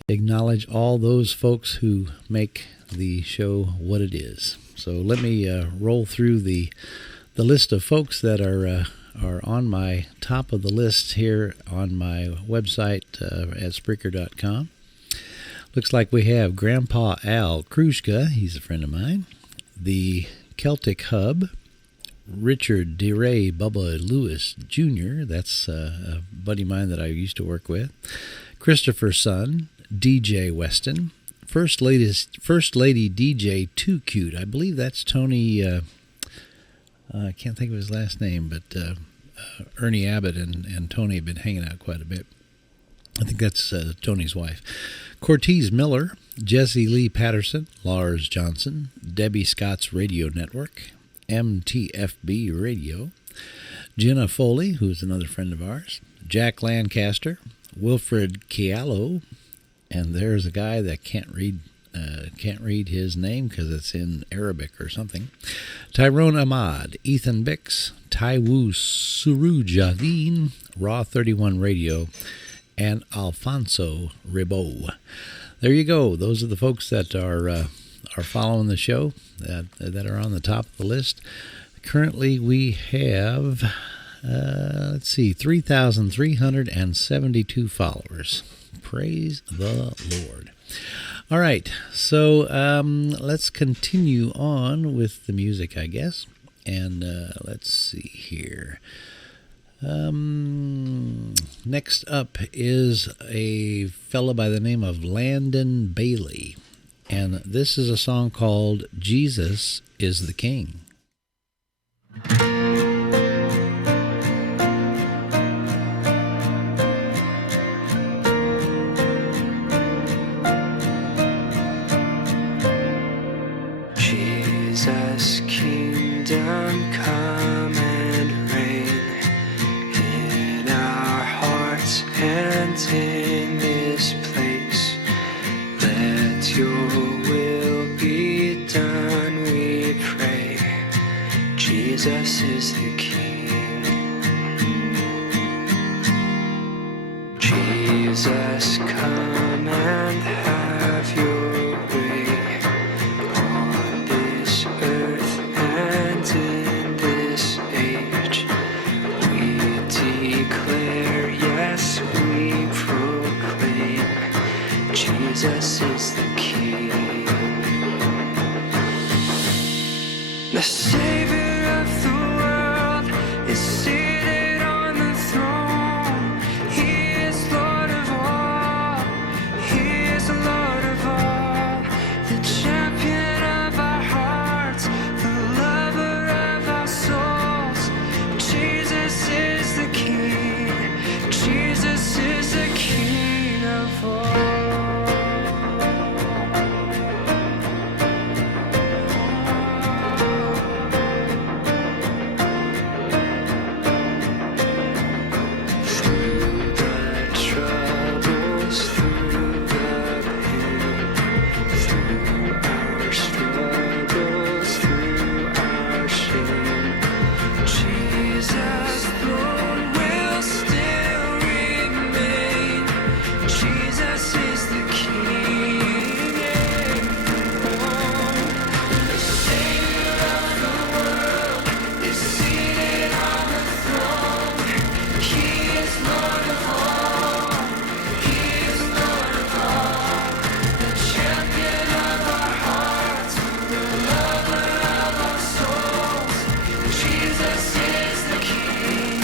acknowledge all those folks who make the show what it is. So let me roll through the list of folks that are on my top of the list here on my website at Spreaker.com. Looks like we have Grandpa Al Krushka, he's a friend of mine. The Celtic Hub, Richard DeRay Bubba Lewis Jr., that's a buddy of mine that I used to work with. Christopher Son, DJ Weston, First Lady DJ Too Cute. I believe that's Tony. I can't think of his last name, but Ernie Abbott and Tony have been hanging out quite a bit. I think that's Tony's wife. Cortez Miller, Jesse Lee Patterson, Lars Johnson, Debbie Scott's Radio Network, MTFB Radio, Jenna Foley, who's another friend of ours, Jack Lancaster, Wilfred Chialo, and there's a guy that can't read his name because it's in Arabic or something. Tyrone Ahmad, Ethan Bix, Taiwu Surujadin, Raw 31 Radio, and Alfonso Ribot. There you go. Those are the folks that are following the show that are on the top of the list. Currently, we have 3,372 followers. Praise the Lord. All right, so let's continue on with the music, I guess. And let's see here. Next up is a fellow by the name of Landon Bailey. And this is a song called Jesus is the King. and in this place. Let your will be done, we pray. Jesus is the King. Jesus, come and have your way on this earth and in this age. We declare, yes, we proclaim, Jesus is the King. The Savior of the world is seated on the throne. He is Lord of all. He is Lord of all. The champion of our hearts, the lover of our souls. Jesus is the King. Jesus is the King of all. Through the troubles, through the pain, through our struggles, through our shame, Jesus' throne will still remain. Jesus is the King. The Savior of the world is seated on the throne. He is Lord of all. He is Lord of all. The champion of our hearts, the lover of our souls. Jesus is the King.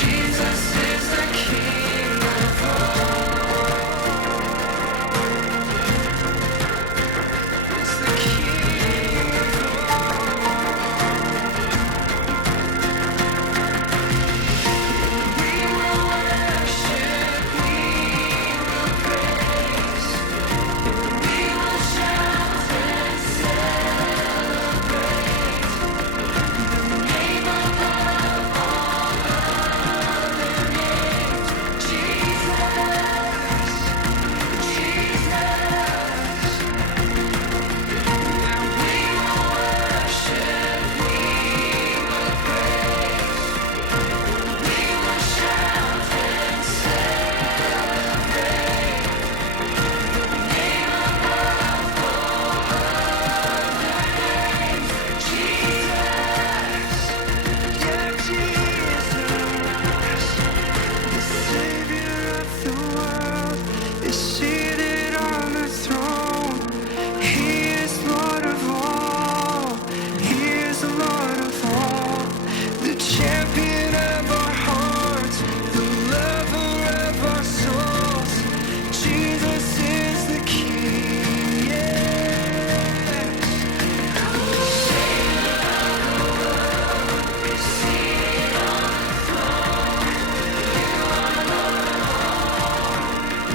Jesus is the King of all. Is the King of all. We will worship, we will praise, we will shout and celebrate the name above all other names, Jesus, Jesus. Now we will worship, we will praise, we will shout and celebrate the name above all other names, Jesus, yeah, Jesus. The Savior of the world is seated on the throne. He is Lord of all. He is the Lord of all. The champion of our hearts, the lover of our souls. Jesus is the King. Yes. The Savior of the world is seated on the throne. You are Lord of all.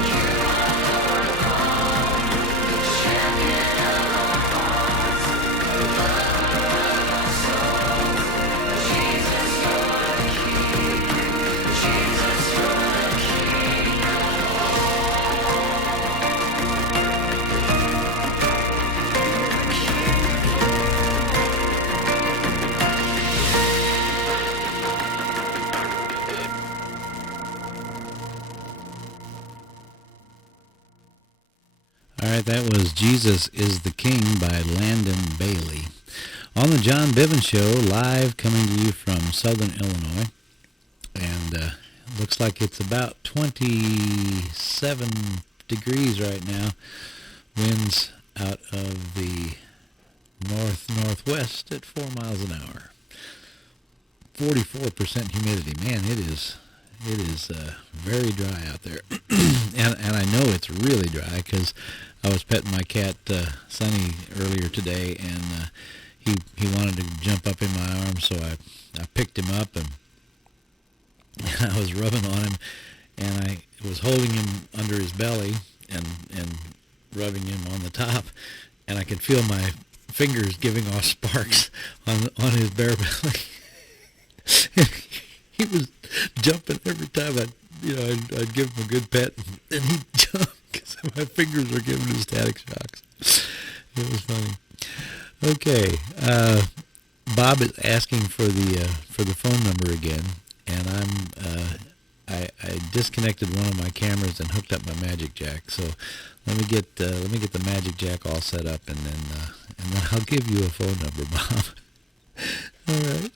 You are Lord of all. The champion of our hearts, the lover of our souls. Jesus, you're the King. Jesus, you're the King of All right, that was Jesus is the King by Landon Bailey. On the John Bivin Show, live coming to you from Southern Illinois. And looks like it's about 27 degrees right now. Winds out of the north-northwest at 4 miles an hour. 44% humidity. Man, it is very dry out there. and I know it's really dry because I was petting my cat Sonny earlier today, and he wanted to jump up in my arms, so I picked him up and I was rubbing on him, and I was holding him under his belly and rubbing him on the top, and I could feel my fingers giving off sparks on his bare belly. He was jumping every time I I'd give him a good pet, and he'd jump because my fingers were giving him static shocks. It was funny. Okay, Bob is asking for the phone number again, and I disconnected one of my cameras and hooked up my Magic Jack. So let me get the Magic Jack all set up, and then I'll give you a phone number, Bob. All right.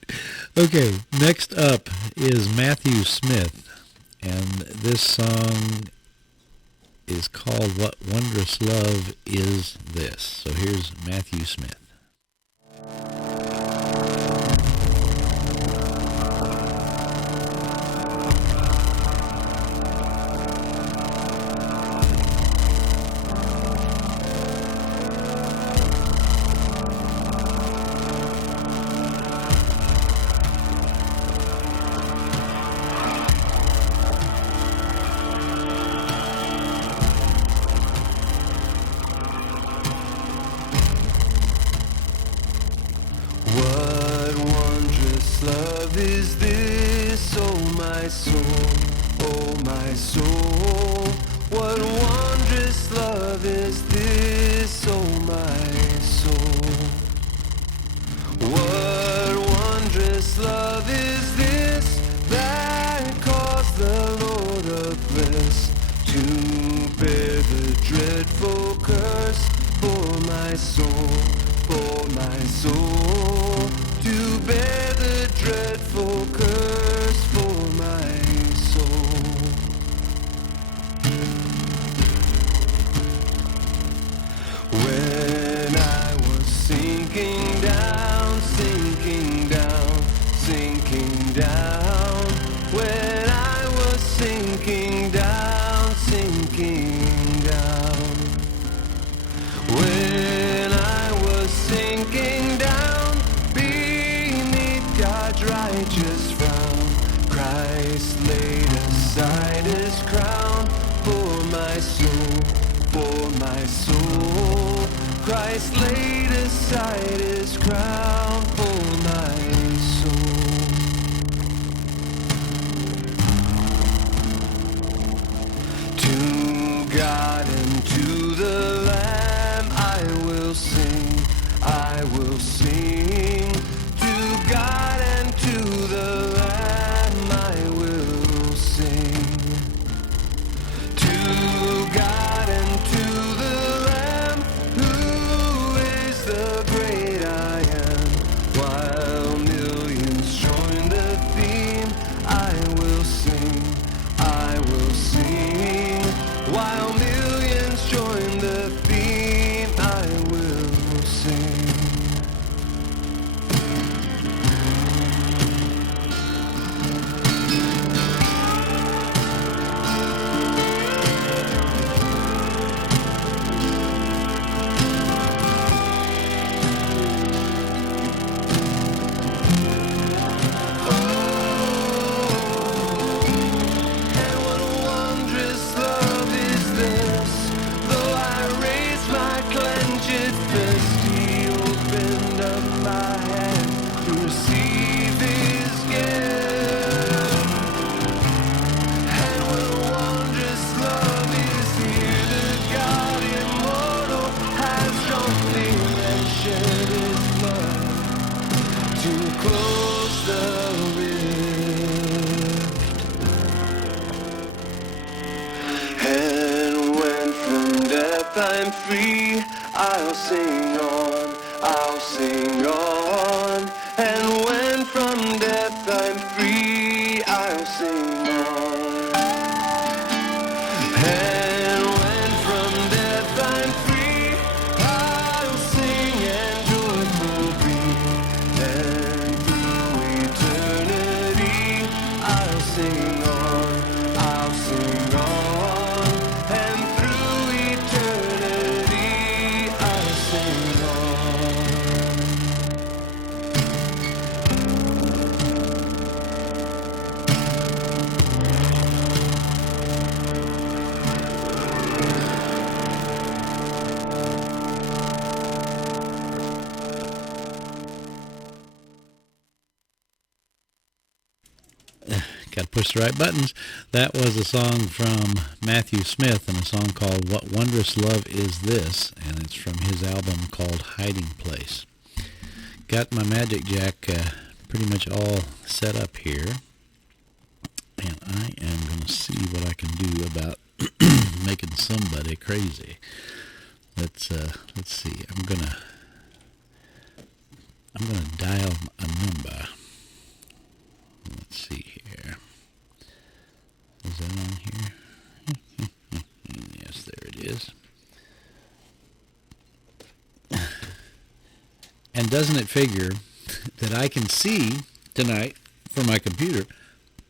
Okay. Next up is Matthew Smith, and this song is called "What Wondrous Love Is This." So here's Matthew Smith. What wondrous love is this, oh my soul, oh my soul? What wondrous love is this, oh my soul? What wondrous love is this that caused the Lord of bliss to bear the dreadful curse for my soul? For my soul, to bear the dreadful curse for my soul. When I was sinking down, sinking down, sinking down. When I was sinking down, sinking down. When I was sinking down beneath God's righteous frown, Christ laid aside his crown for my soul, for my soul. Christ laid aside his crown for my soul. To God and to the Lamb I will sing, I will sing. To God and to the Lamb I will sing. To God and to the Lamb, who is the great I am. While millions join the theme, I will sing, I will sing. While millions join the theme, I will sing. And what wondrous love is this? Though I raised my clenched fist, he opened up my hand to receive his gift. And what wondrous love is here? The God immortal has drawn near and shed his blood to close the rift. And when from death I'm free, I'll sing on, I'll sing on. And when from death I'm free, I'll sing on. And when from death I'm free, I'll sing and joyful be. And through eternity, I'll sing on, I'll sing on. And through eternity, I'll sing on. Got push the right buttons. That was a song from Matthew Smith and a song called What Wondrous Love Is This, and it's from his album called Hiding Place. Got my Magic Jack pretty much all set up here, and I am going to see what I can do about making somebody crazy. Let's see. I'm gonna dial a number. Let's see here. Is that on here? Yes, there it is. And doesn't it figure that I can see tonight from my computer,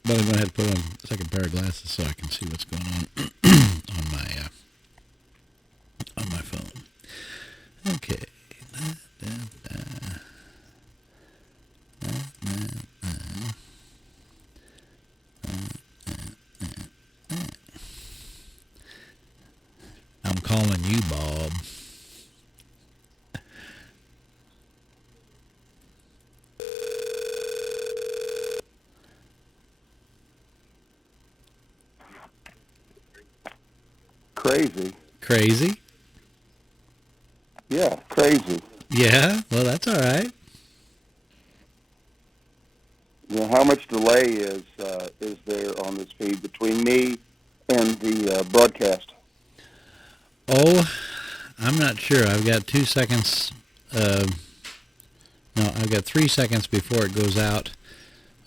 but I'm going to have to put on a second pair of glasses so I can see what's going on on my phone. Okay. I'm calling you, Bob. Crazy. Crazy? Yeah, crazy. Yeah? Well, that's all right. You know, how much delay is there on this feed between me and the broadcast? Oh, I'm not sure. I've got 2 seconds. No, I've got 3 seconds before it goes out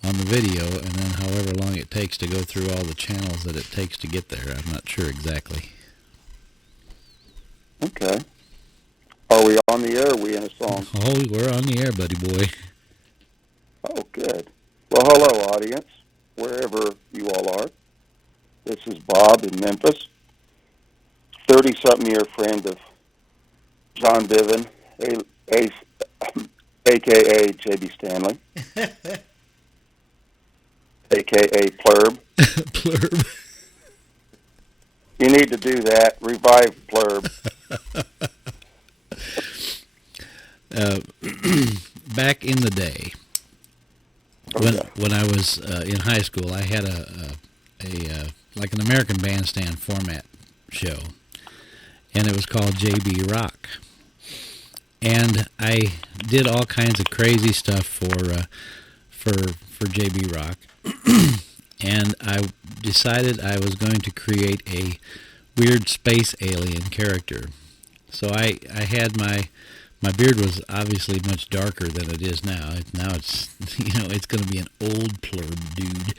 on the video, and then however long it takes to go through all the channels that it takes to get there. I'm not sure exactly. Okay. Are we on the air or are we in a song? Oh, we're on the air, buddy boy. Oh, good. Well, hello, audience, wherever you all are. This is Bob in Memphis, 30-something-year friend of John Bivin, a.k.a. J.B. Stanley, a.k.a. Plurb. Plurb. You need to do that. Revive Plurb. Back in the day, when I was in high school, I had a like an American Bandstand format show, and it was called JB Rock. And I did all kinds of crazy stuff for JB Rock, and I decided I was going to create a weird space alien character. So I had my beard was obviously much darker than it is now. Now it's it's going to be an old Plurb dude.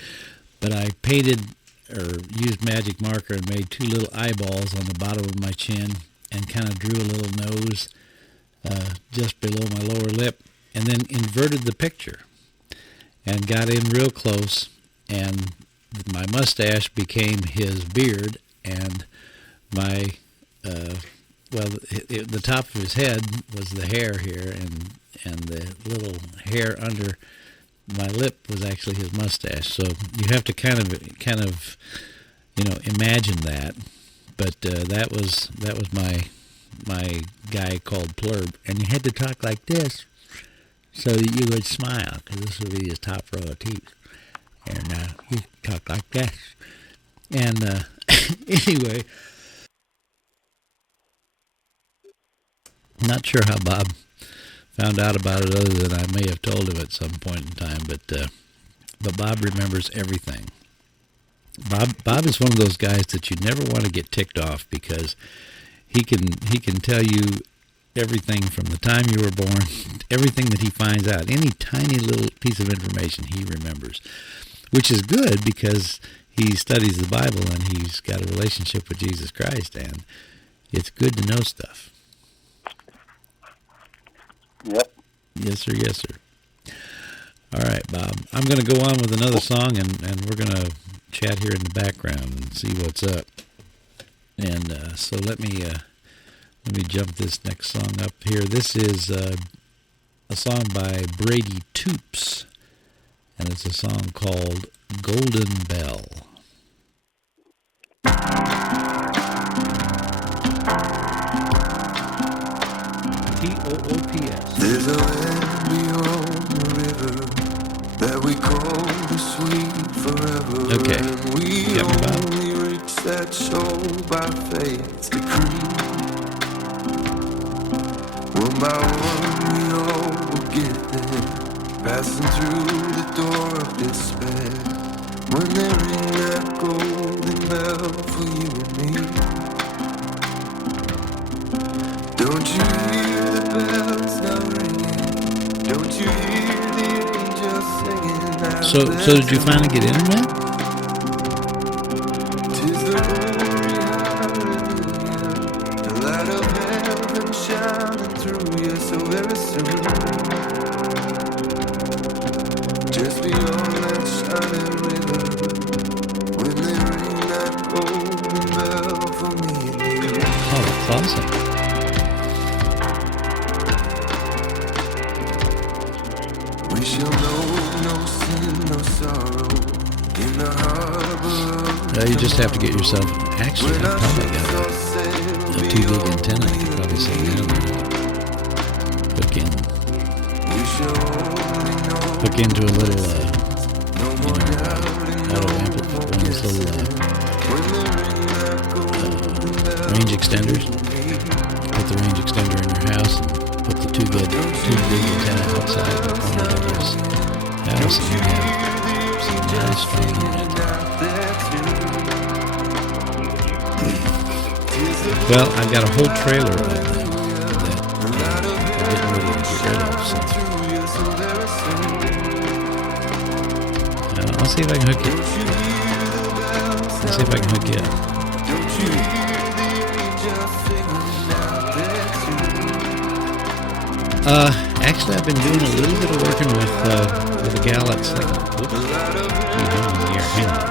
But I painted or used magic marker and made 2 little eyeballs on the bottom of my chin and kind of drew a little nose just below my lower lip, and then inverted the picture and got in real close, and my mustache became his beard, and my the top of his head was the hair here, and the little hair under my lip was actually his mustache. So you have to kind of imagine that. But that was my guy called Plurb, and you had to talk like this so that you would smile, because this would be his top row of teeth, and he talked like that. And anyway, not sure how Bob found out about it, other than I may have told him at some point in time, but Bob remembers everything. Bob is one of those guys that you never want to get ticked off, because he can tell you everything from the time you were born, everything that he finds out, any tiny little piece of information he remembers, which is good because he studies the Bible and he's got a relationship with Jesus Christ, and it's good to know stuff. Yep. Yes, sir. Yes, sir. All right, Bob. I'm going to go on with another song, and we're going to chat here in the background and see what's up. And so let me jump this next song up here. This is a song by Brady Toops, and it's a song called Golden Bell. Toops. There's a land beyond the river that we call the sweet forever. Okay. And we You got me, Bob? only reach that shore by faith's decree. One by one we all will get there, passing through the door of despair. When they ring that golden bell for you and me. Don't you hear the bells now ringing? Don't you hear the angels singing out So did you finally get internet? Tis the glory, hallelujah, the light of heaven shining through you so very soon. Just beyond that shining river, when they ring that golden bell for me and you. Oh, that's awesome. We shall know no sin, no sorrow in the harbor. You just have to get yourself. Actually, I probably got a 2 gig antenna. You could probably sit down there. Hook into a little, auto amplifier, one of those little range extenders. Put the range extender in your house and put the 2 gig antenna outside the corner of your house, and you have some nice strong internet. Well, I've got a whole trailer of them that I'm getting ready to get rid of. So. I'll see if I can hook it. I'll see if I can hook it up. Actually, I've been doing a little bit of working with a gal that's like, whoops, hang on.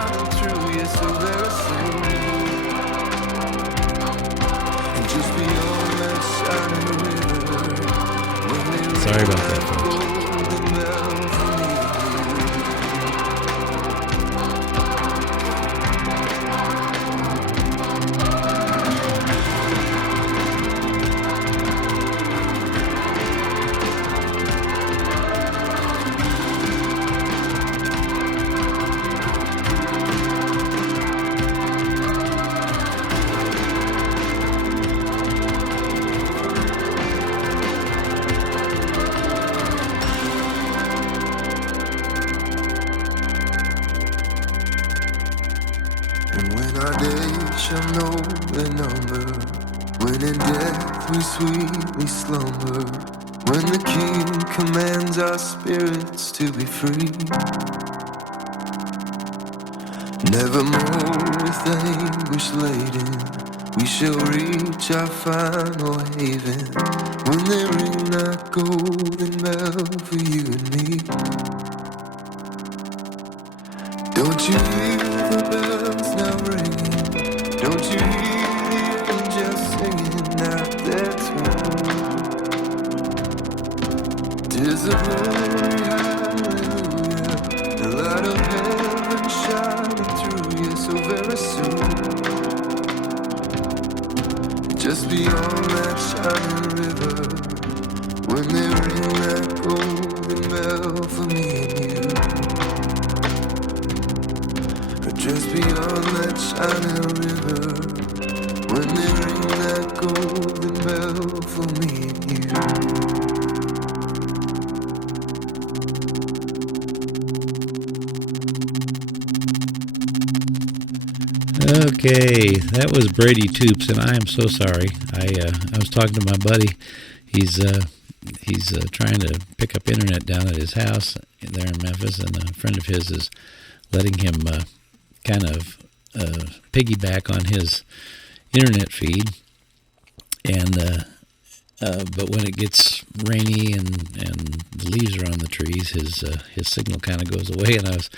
Sorry about that, folks. Sweetly slumber when the King commands our spirits to be free. Nevermore with anguish laden, we shall reach our final haven when they ring that golden bell for you and me. Don't you hear the bells now ringing? Don't you hear the angels singing out their tune? 'Tis the glory, hallelujah, the light of heaven shining through you so very soon. Just beyond that shining river, when they ring that golden bell for me and you. Just beyond that shining river, when they ring that golden bell for me and you. Okay, that was Brady Toops, and I am so sorry. I was talking to my buddy. He's trying to pick up internet down at his house there in Memphis, and a friend of his is letting him kind of piggyback on his internet feed, and but when it gets rainy and the leaves are on the trees, his signal kind of goes away. And I was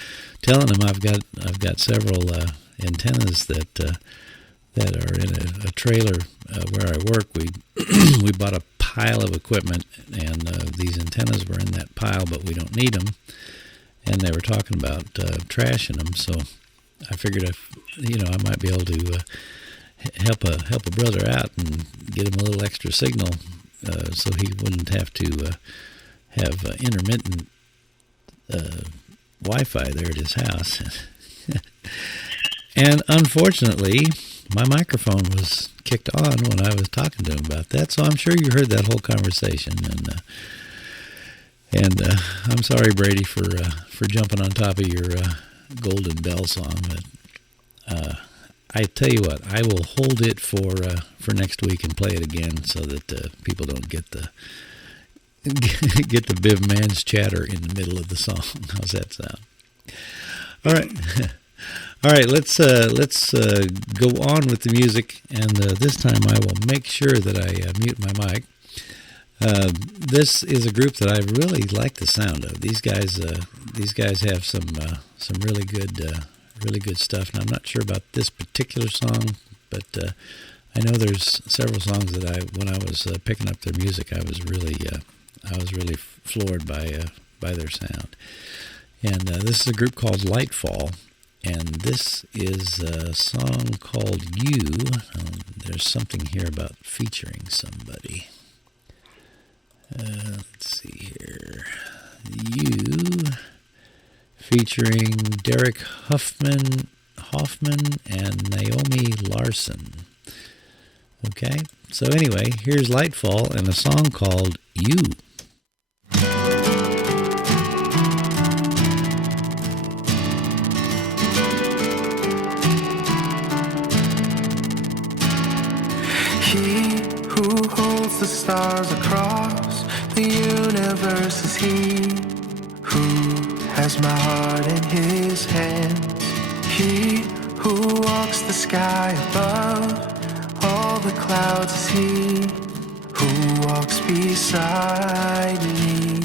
telling him I've got several antennas that are in a trailer where I work. We bought a pile of equipment, and these antennas were in that pile, but we don't need them. And they were talking about trashing them, so I figured I might be able to help a brother out and get him a little extra signal, so he wouldn't have to have intermittent Wi-Fi there at his house. And unfortunately, my microphone was kicked on when I was talking to him about that, so I'm sure you heard that whole conversation. And I'm sorry, Brady, for jumping on top of your Golden Bell song. But I tell you what, I will hold it for next week and play it again so that people don't get the Biv Man's chatter in the middle of the song. How's that sound? All right. All right, let's go on with the music, and this time I will make sure that I mute my mic. This is a group that I really like the sound of. These guys have some really good stuff. And I'm not sure about this particular song, but I know there's several songs that when I was picking up their music, I was really floored by their sound. And this is a group called Lightfall. And this is a song called You. There's something here about featuring somebody. Let's see here. You, featuring Derek Hoffman and Naomi Larson. Okay, so anyway, here's Lightfall and a song called You. Who holds the stars across the universe is he who has my heart in his hands. He who walks the sky above all the clouds is he who walks beside me.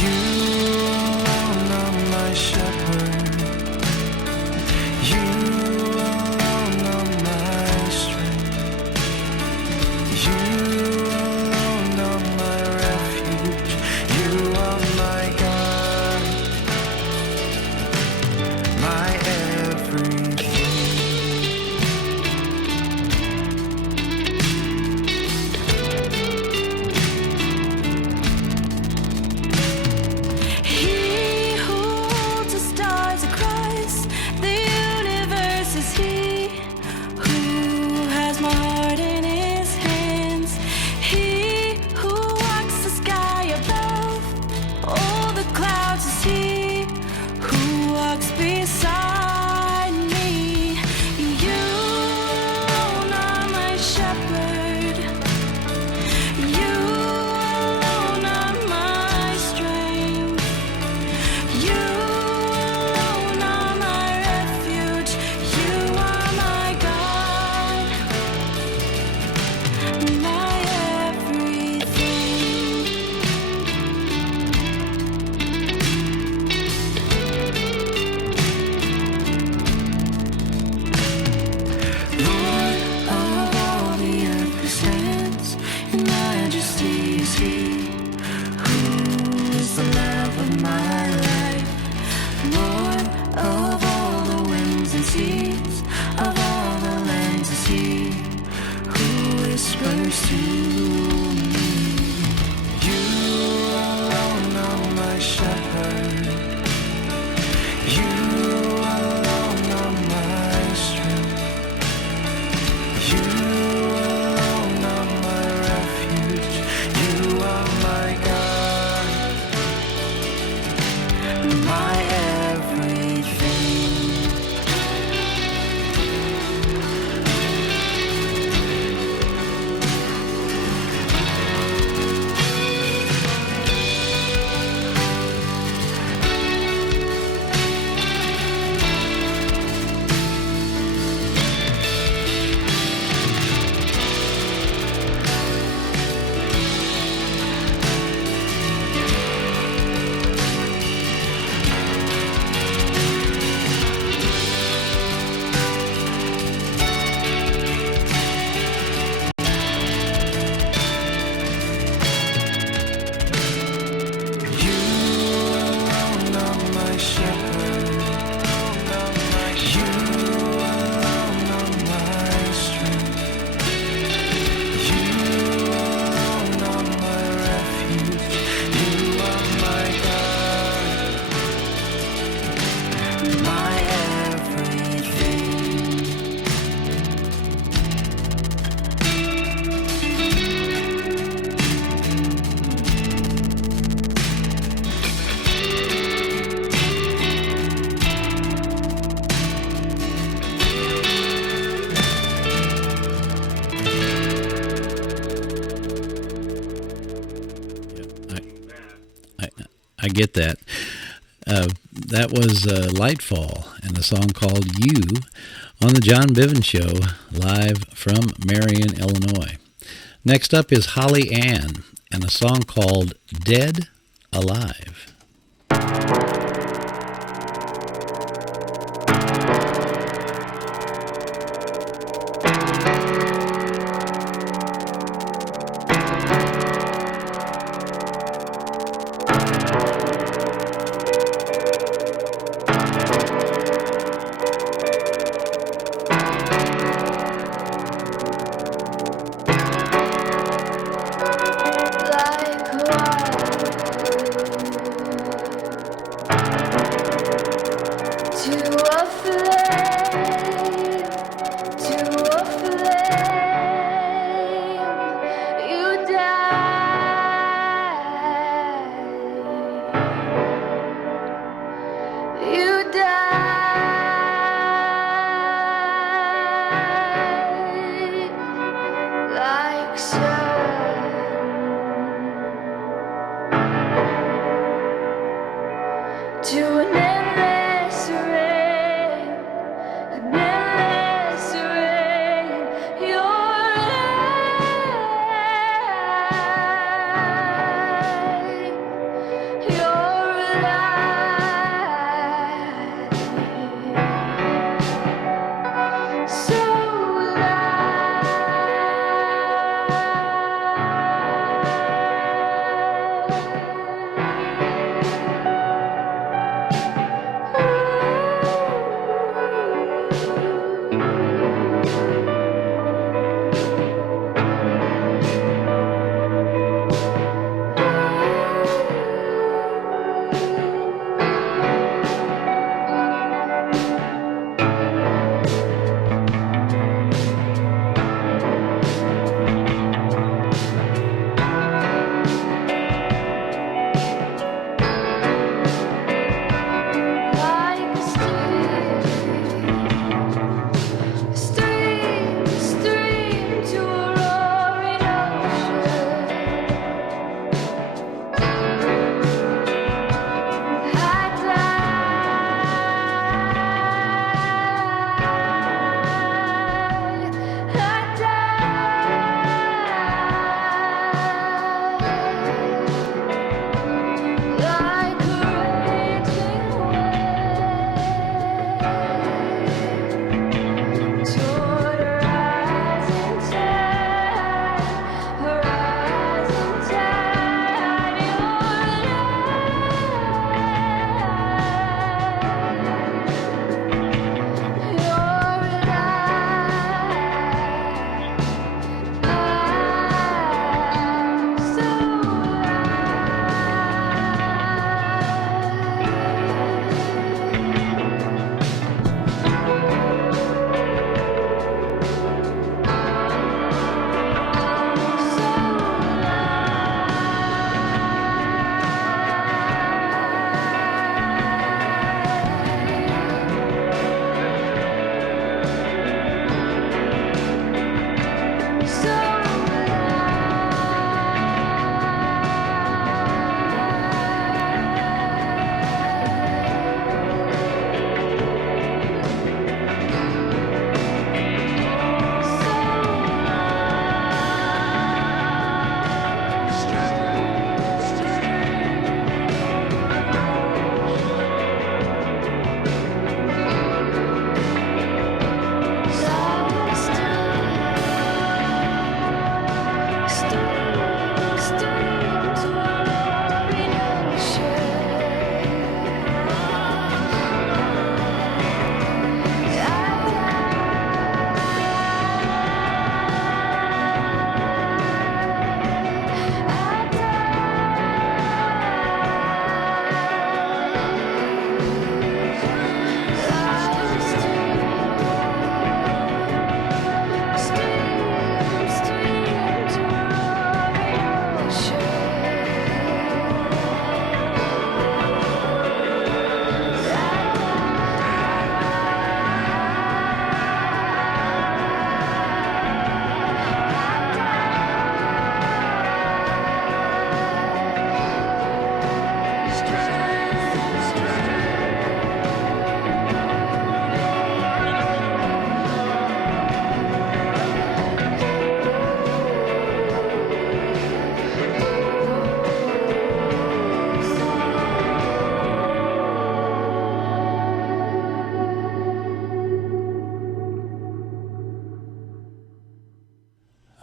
You alone are my shepherd. You alone are my strength. You alone are my refuge. You are my God, my everything. He who holds the stars across the universe is he who has my heart in his hands. He who walks the sky above all the clouds is he who walks beside me. You alone are my shepherd. You alone are my strength. You alone are my refuge. You are my God, my everything. Lord of all the earth who stands in majesty is he who is the love of my life. Lord of all the winds and seas, of all the lands is he who whispers to me. You alone are my shepherd. You alone are my strength. You alone are my refuge. You are my God, my everything. I get that. That was Lightfall and a song called You on the John Bivin Show, live from Marion, Illinois. Next up is Holly Ann and a song called Dead Alive. Like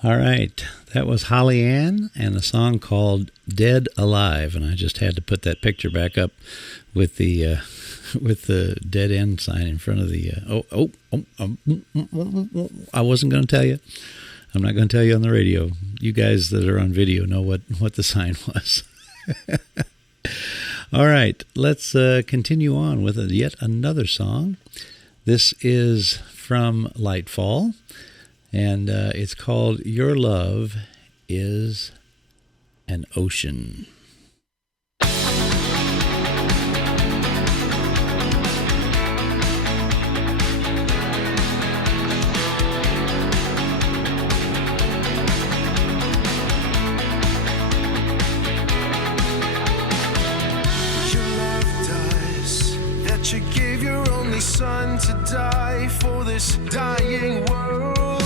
All right, that was Holly Ann and a song called "Dead Alive," and I just had to put that picture back up with the dead end sign in front of the. I wasn't going to tell you. I'm not going to tell you on the radio. You guys that are on video know what the sign was. All right, let's continue on with yet another song. This is from Lightfall. And it's called Your Love is an Ocean. That you gave your only son to die for this dying world.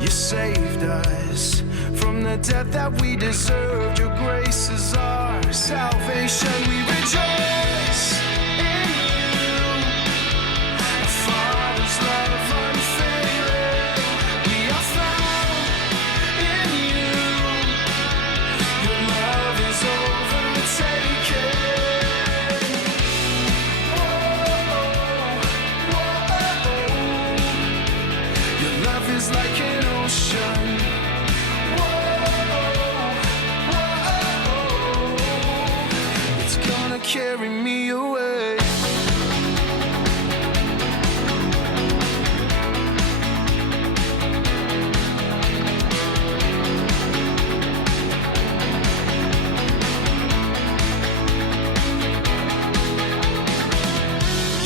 You saved us from the death that we deserved. Your grace is our salvation. We rejoice in you. Our Father's love unfailing. We are found in you. Your love is overtaken. Is like an ocean. Whoa, it's gonna carry me away.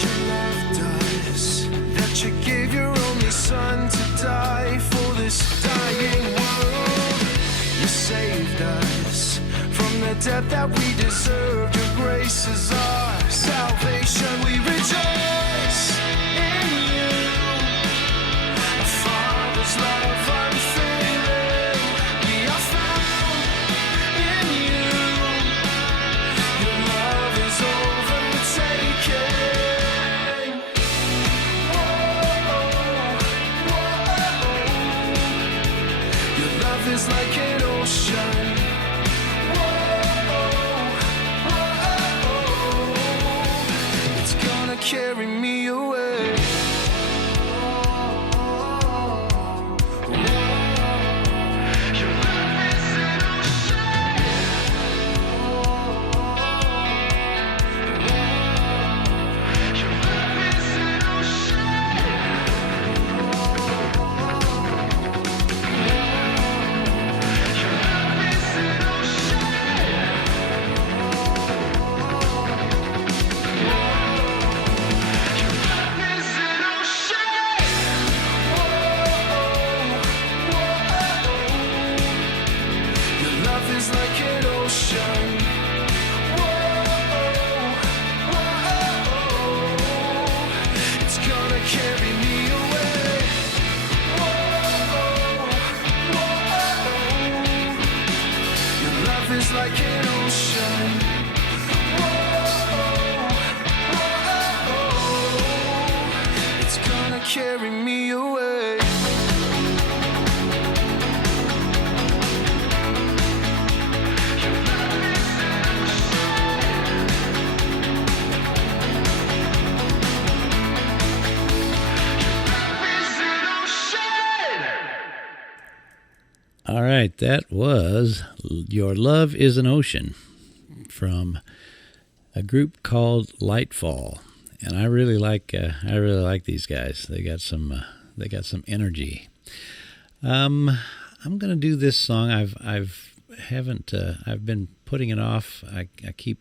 You loved us, that you gave your only son to die for this dying world. You saved us from the death that we deserved. Your grace is our salvation. We rejoice in you. Our Father's love unfailing. We are found in you. Your love is overtaken. Is like an ocean. Whoa, it's gonna carry me away. Your love is an ocean. Your love is an is like an ocean. Whoa, it's gonna carry me away. Whoa, your love is like an ocean. Whoa, it's gonna carry me away. All right, that was Your Love is an Ocean from a group called Lightfall, and I really like these guys. They got some energy. I'm gonna do this song. I've been putting it off. I keep,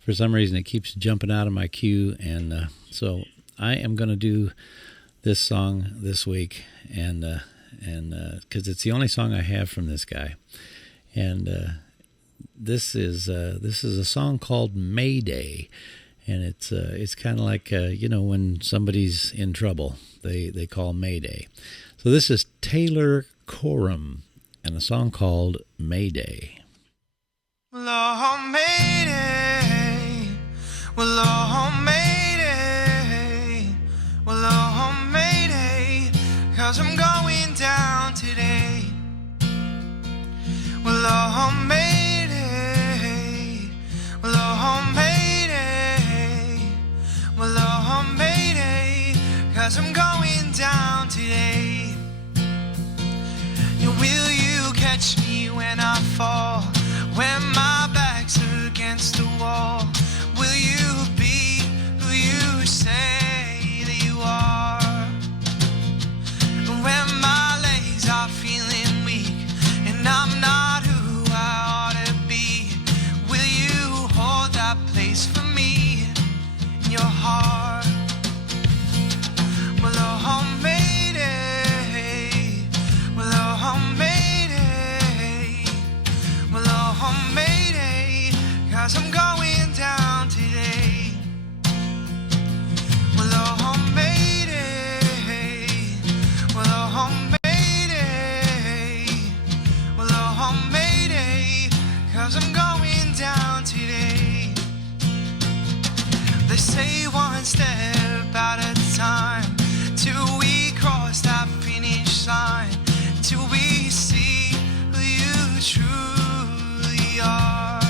for some reason, it keeps jumping out of my queue, and so I am gonna do this song this week, and because it's the only song I have from this guy, and this is a song called Mayday, and it's kind of like when somebody's in trouble, they call Mayday. So this is Taylor Coram and a song called Mayday. Well, oh, Mayday. Well, oh, Mayday. Well, oh, Mayday. 'Cause I'm going down today. 'cause I'm going down today. Will you catch me when I fall, when my back's against the wall? Will you be who you say that you are? When my legs are feeling weak and I'm not who I ought to be, will you hold that place for me in your heart? Well, oh, Mayday, well, oh, Mayday, well, oh, Mayday, 'cause I'm going down today. Well, oh, Mayday, well, oh, Mayday, well, oh, Mayday, 'cause I'm going down today. They say one step at a time, till we cross that finish line, till we see who you truly are.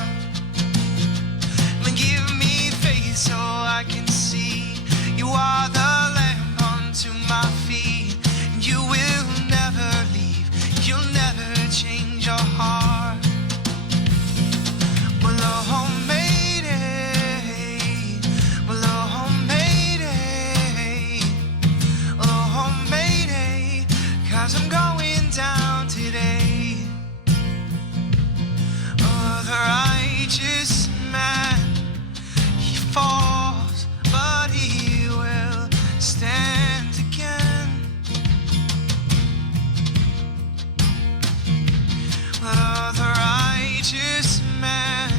And give me faith so I can see you are the lamp unto my feet, and you will never leave, you'll never change your heart. Well, oh, Mayday, well, oh, Mayday, oh, Mayday, 'cause I'm going down today. Oh, the righteous man, he falls, but he will stand again. Oh, the righteous man,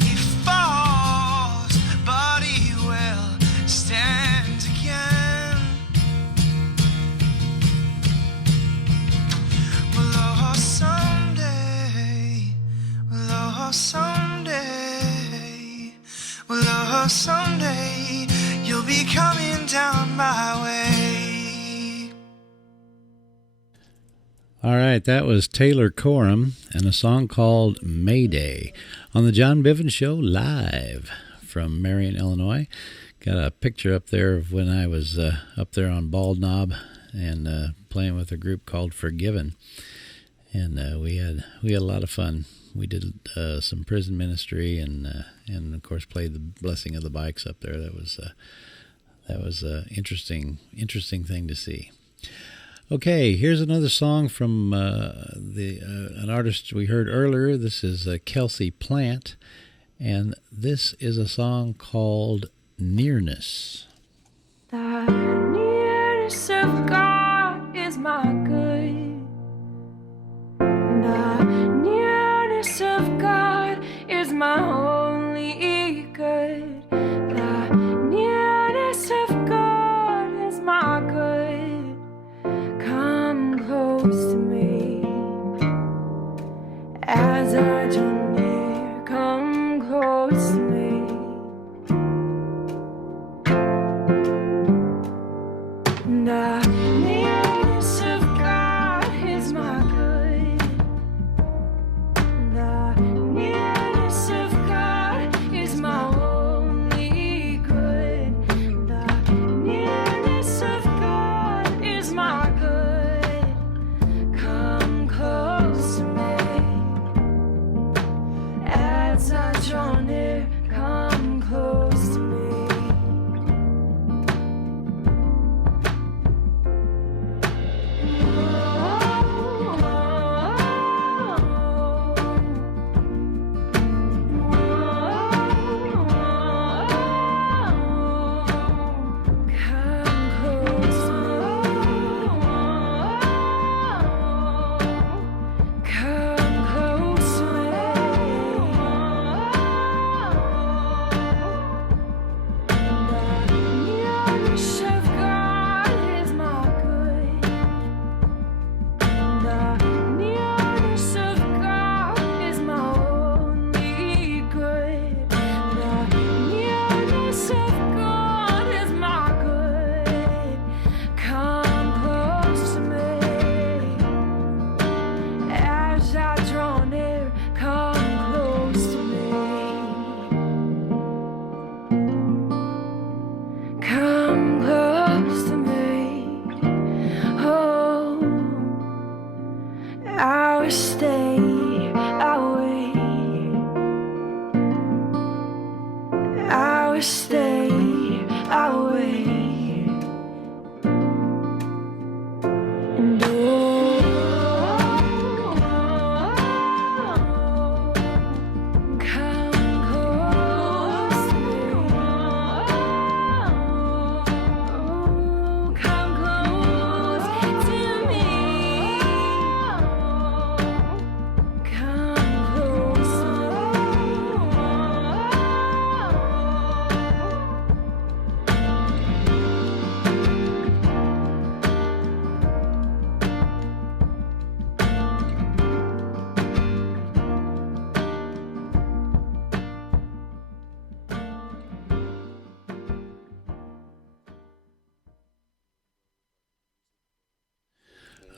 he falls, but he will stand again. Well, oh, someday, well, oh, someday, well, oh, someday, you'll be coming down my way. All right, that was Taylor Coram and a song called Mayday on the John Bivin Show live from Marion, Illinois. Got a picture up there of when I was up there on Bald Knob and playing with a group called Forgiven, and we had a lot of fun. We did some prison ministry and of course played the Blessing of the Bikes up there. That was an interesting thing to see. Okay, here's another song from an artist we heard earlier. This is Kelsey Plant, and this is a song called Nearness. The nearness of God is my good. The nearness of God is my only good. The nearness of God is my good. Come close to me as I draw near. Come close to me.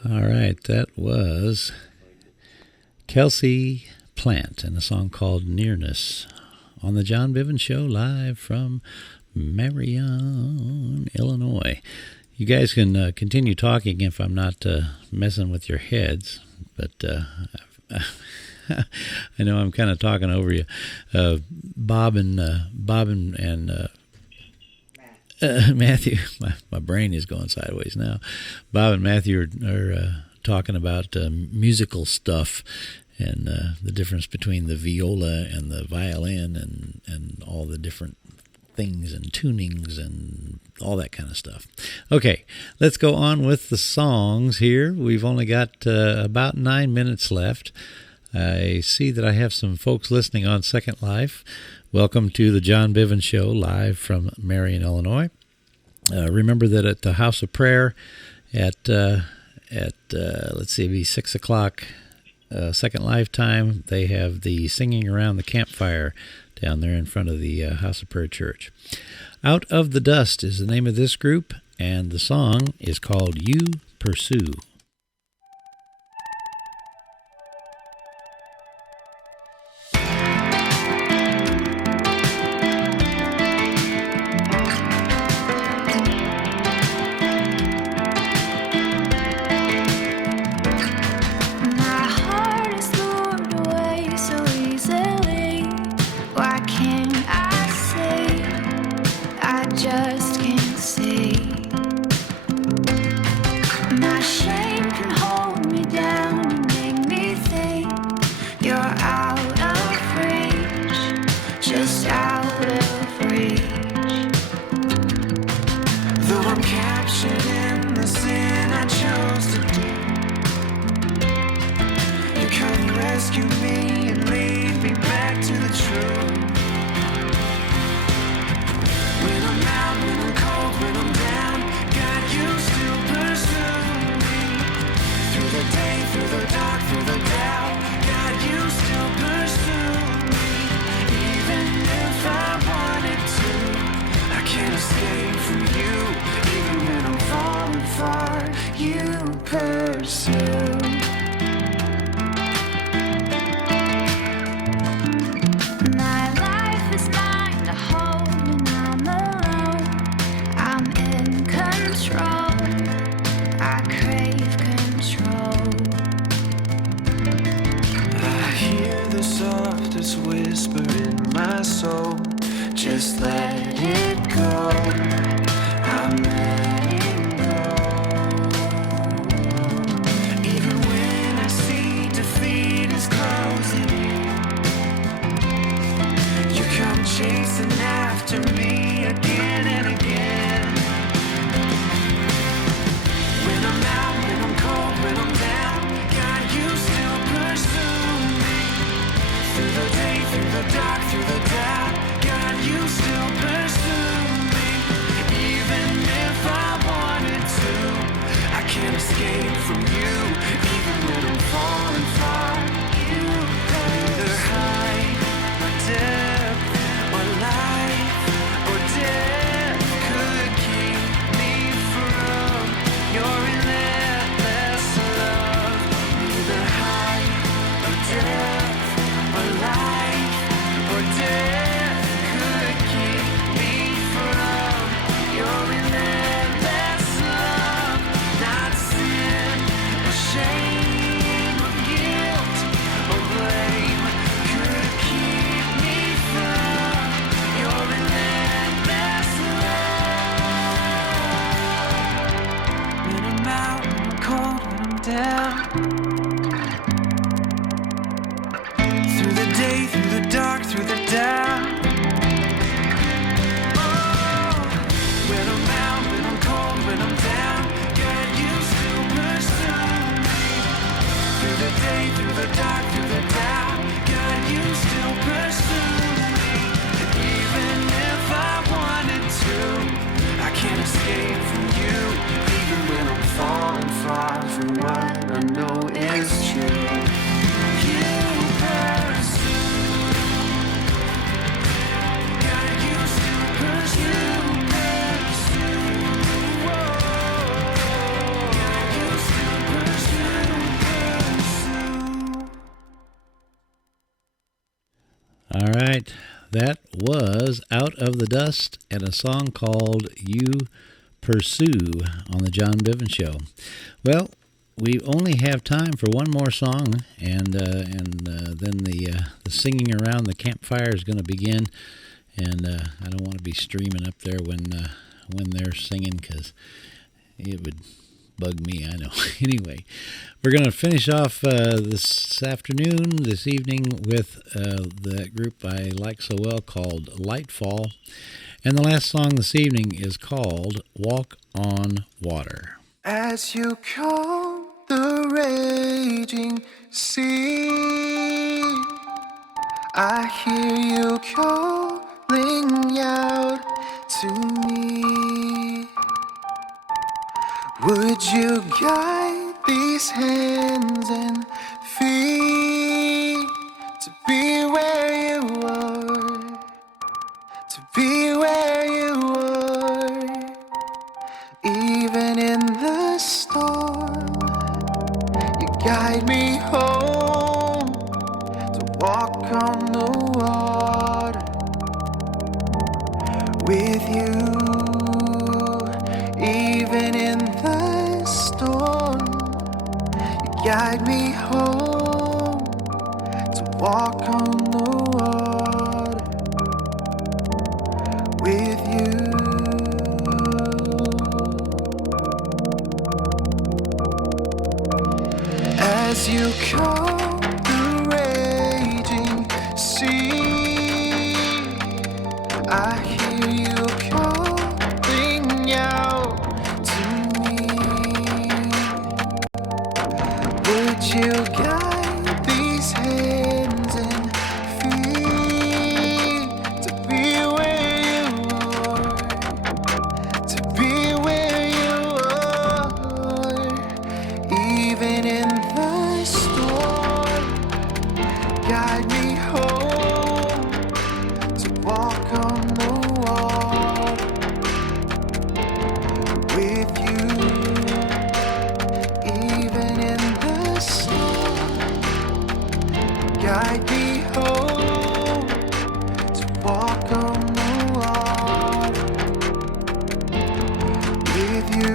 All right, that was Kelsey Plant and a song called Nearness on the John Bivin Show live from Marion, Illinois. You guys can continue talking if I'm not messing with your heads, but I know I'm kind of talking over you. Bob and Matthew, my brain is going sideways now. Bob and Matthew are talking about musical stuff and the difference between the viola and the violin and all the different things and tunings and all that kind of stuff. Okay, let's go on with the songs here. We've only got about 9 minutes left. I see that I have some folks listening on Second Life. Welcome to the John Bivin Show live from Marion, Illinois. Remember that at the House of Prayer at let's see, it'll be 6 o'clock Second Life time, they have the Singing Around the Campfire down there in front of the House of Prayer Church. Out of the Dust is the name of this group, and the song is called You Pursue. Just can't see. My shame can hold me down and make me think you're out of reach, just out of reach. Though I'm captured in the sin I chose to do, you come rescue me and lead me back to the truth. When I'm out, when I'm cold, when I'm down, God, you still pursue me. Through the day, through the dark, through the doubt, God, you still pursue me. Even if I wanted to, I can't escape from you. Even when I'm falling far, you pursue. My life is mine to hold when I'm alone. I'm in control. I crave control. I hear the softest whisper in my soul. Just let it go. I'm letting go. Even when I see defeat is closing in, you come chasing after me again and again. When I'm out, when I'm cold, when I'm down, God, you still pursue me. Through the day, through the dark, through the doubt, God, you still pursue me. Even if I wanted to, I can't escape from you. Even when I'm falling far, you either high or depth or life or death could keep me from your relentless love. Neither high or depth or life or death could keep me from your relentless love. Not sin or shame or guilt or blame could keep me from your relentless love. When I'm out, when I'm cold, when I'm down, through the day, through the dark, through the doubt. Oh, when I'm out, when I'm cold, when I'm down, God, you still pursue me. Through the day, through the dark, through the doubt, God, you still pursue me. Even if I wanted to, I can't escape from you. Even when I'm falling far from what I know is true, you pursue. God, you still pursue, pursue. Whoa. God, you still pursue. All right, that was Out of the Dust and a song called You Pursue on the John Bivin Show. Well, we only have time for one more song, and then the singing around the campfire is going to begin. And I don't want to be streaming up there when they're singing, because it would bug me, I know. Anyway, we're going to finish off this evening, with that group I like so well called Lightfall. And the last song this evening is called Walk on Water. As you calm the raging sea, I hear you calling out to me. Would you guide these hands and feet to be where you are, to be where you are, even in the storm? You guide me home to walk on the water with you. Even in the storm, you guide me home to walk on the water with you. As you calm the raging sea, I hear you calling out to me. Would you guide these hands and feet to be where you are, to be where you are, even in the storm? Guide me home to walk on the water with you. Even in the storm, guide me home to walk on the water with you.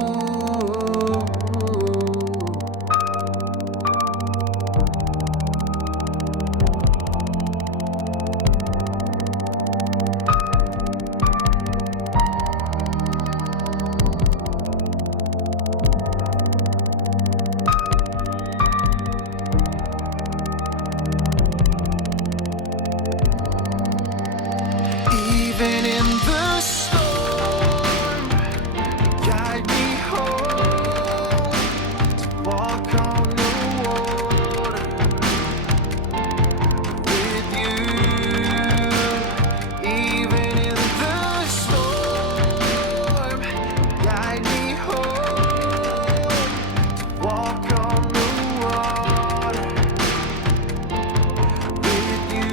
Even in the storm, guide me home to walk on the water with you. Even in the storm, guide me home to walk on the water with you. Even in the storm, guide me home to walk on the water with you.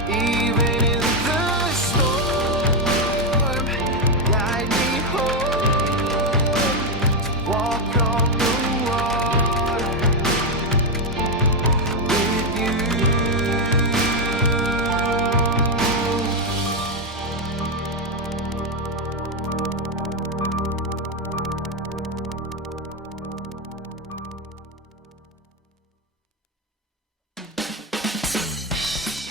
Even in the storm, guide me home to walk on the water with you.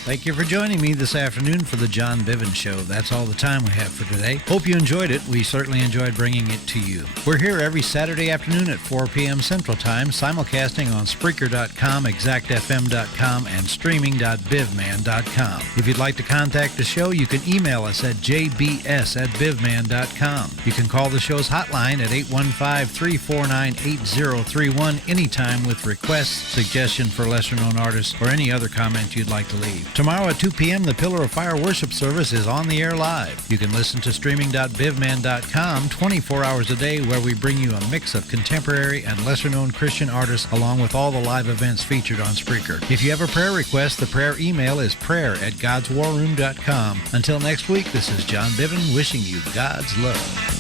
Thank you for joining me this afternoon for the John Bivin Show. That's all the time we have for today. Hope you enjoyed it. We certainly enjoyed bringing it to you. We're here every Saturday afternoon at 4 p.m. Central Time, simulcasting on Spreaker.com, ExactFM.com, and streaming.bivman.com. If you'd like to contact the show, you can email us at jbs@bivman.com. You can call the show's hotline at 815-349-8031 anytime with requests, suggestion for lesser-known artists, or any other comment you'd like to leave. Tomorrow at 2 p.m., the Pillar of Fire worship service is on the air live. You can listen to streaming.bivman.com 24 hours a day, where we bring you a mix of contemporary and lesser-known Christian artists, along with all the live events featured on Spreaker. If you have a prayer request, the prayer email is prayer@godswarroom.com. Until next week, this is John Bivin wishing you God's love.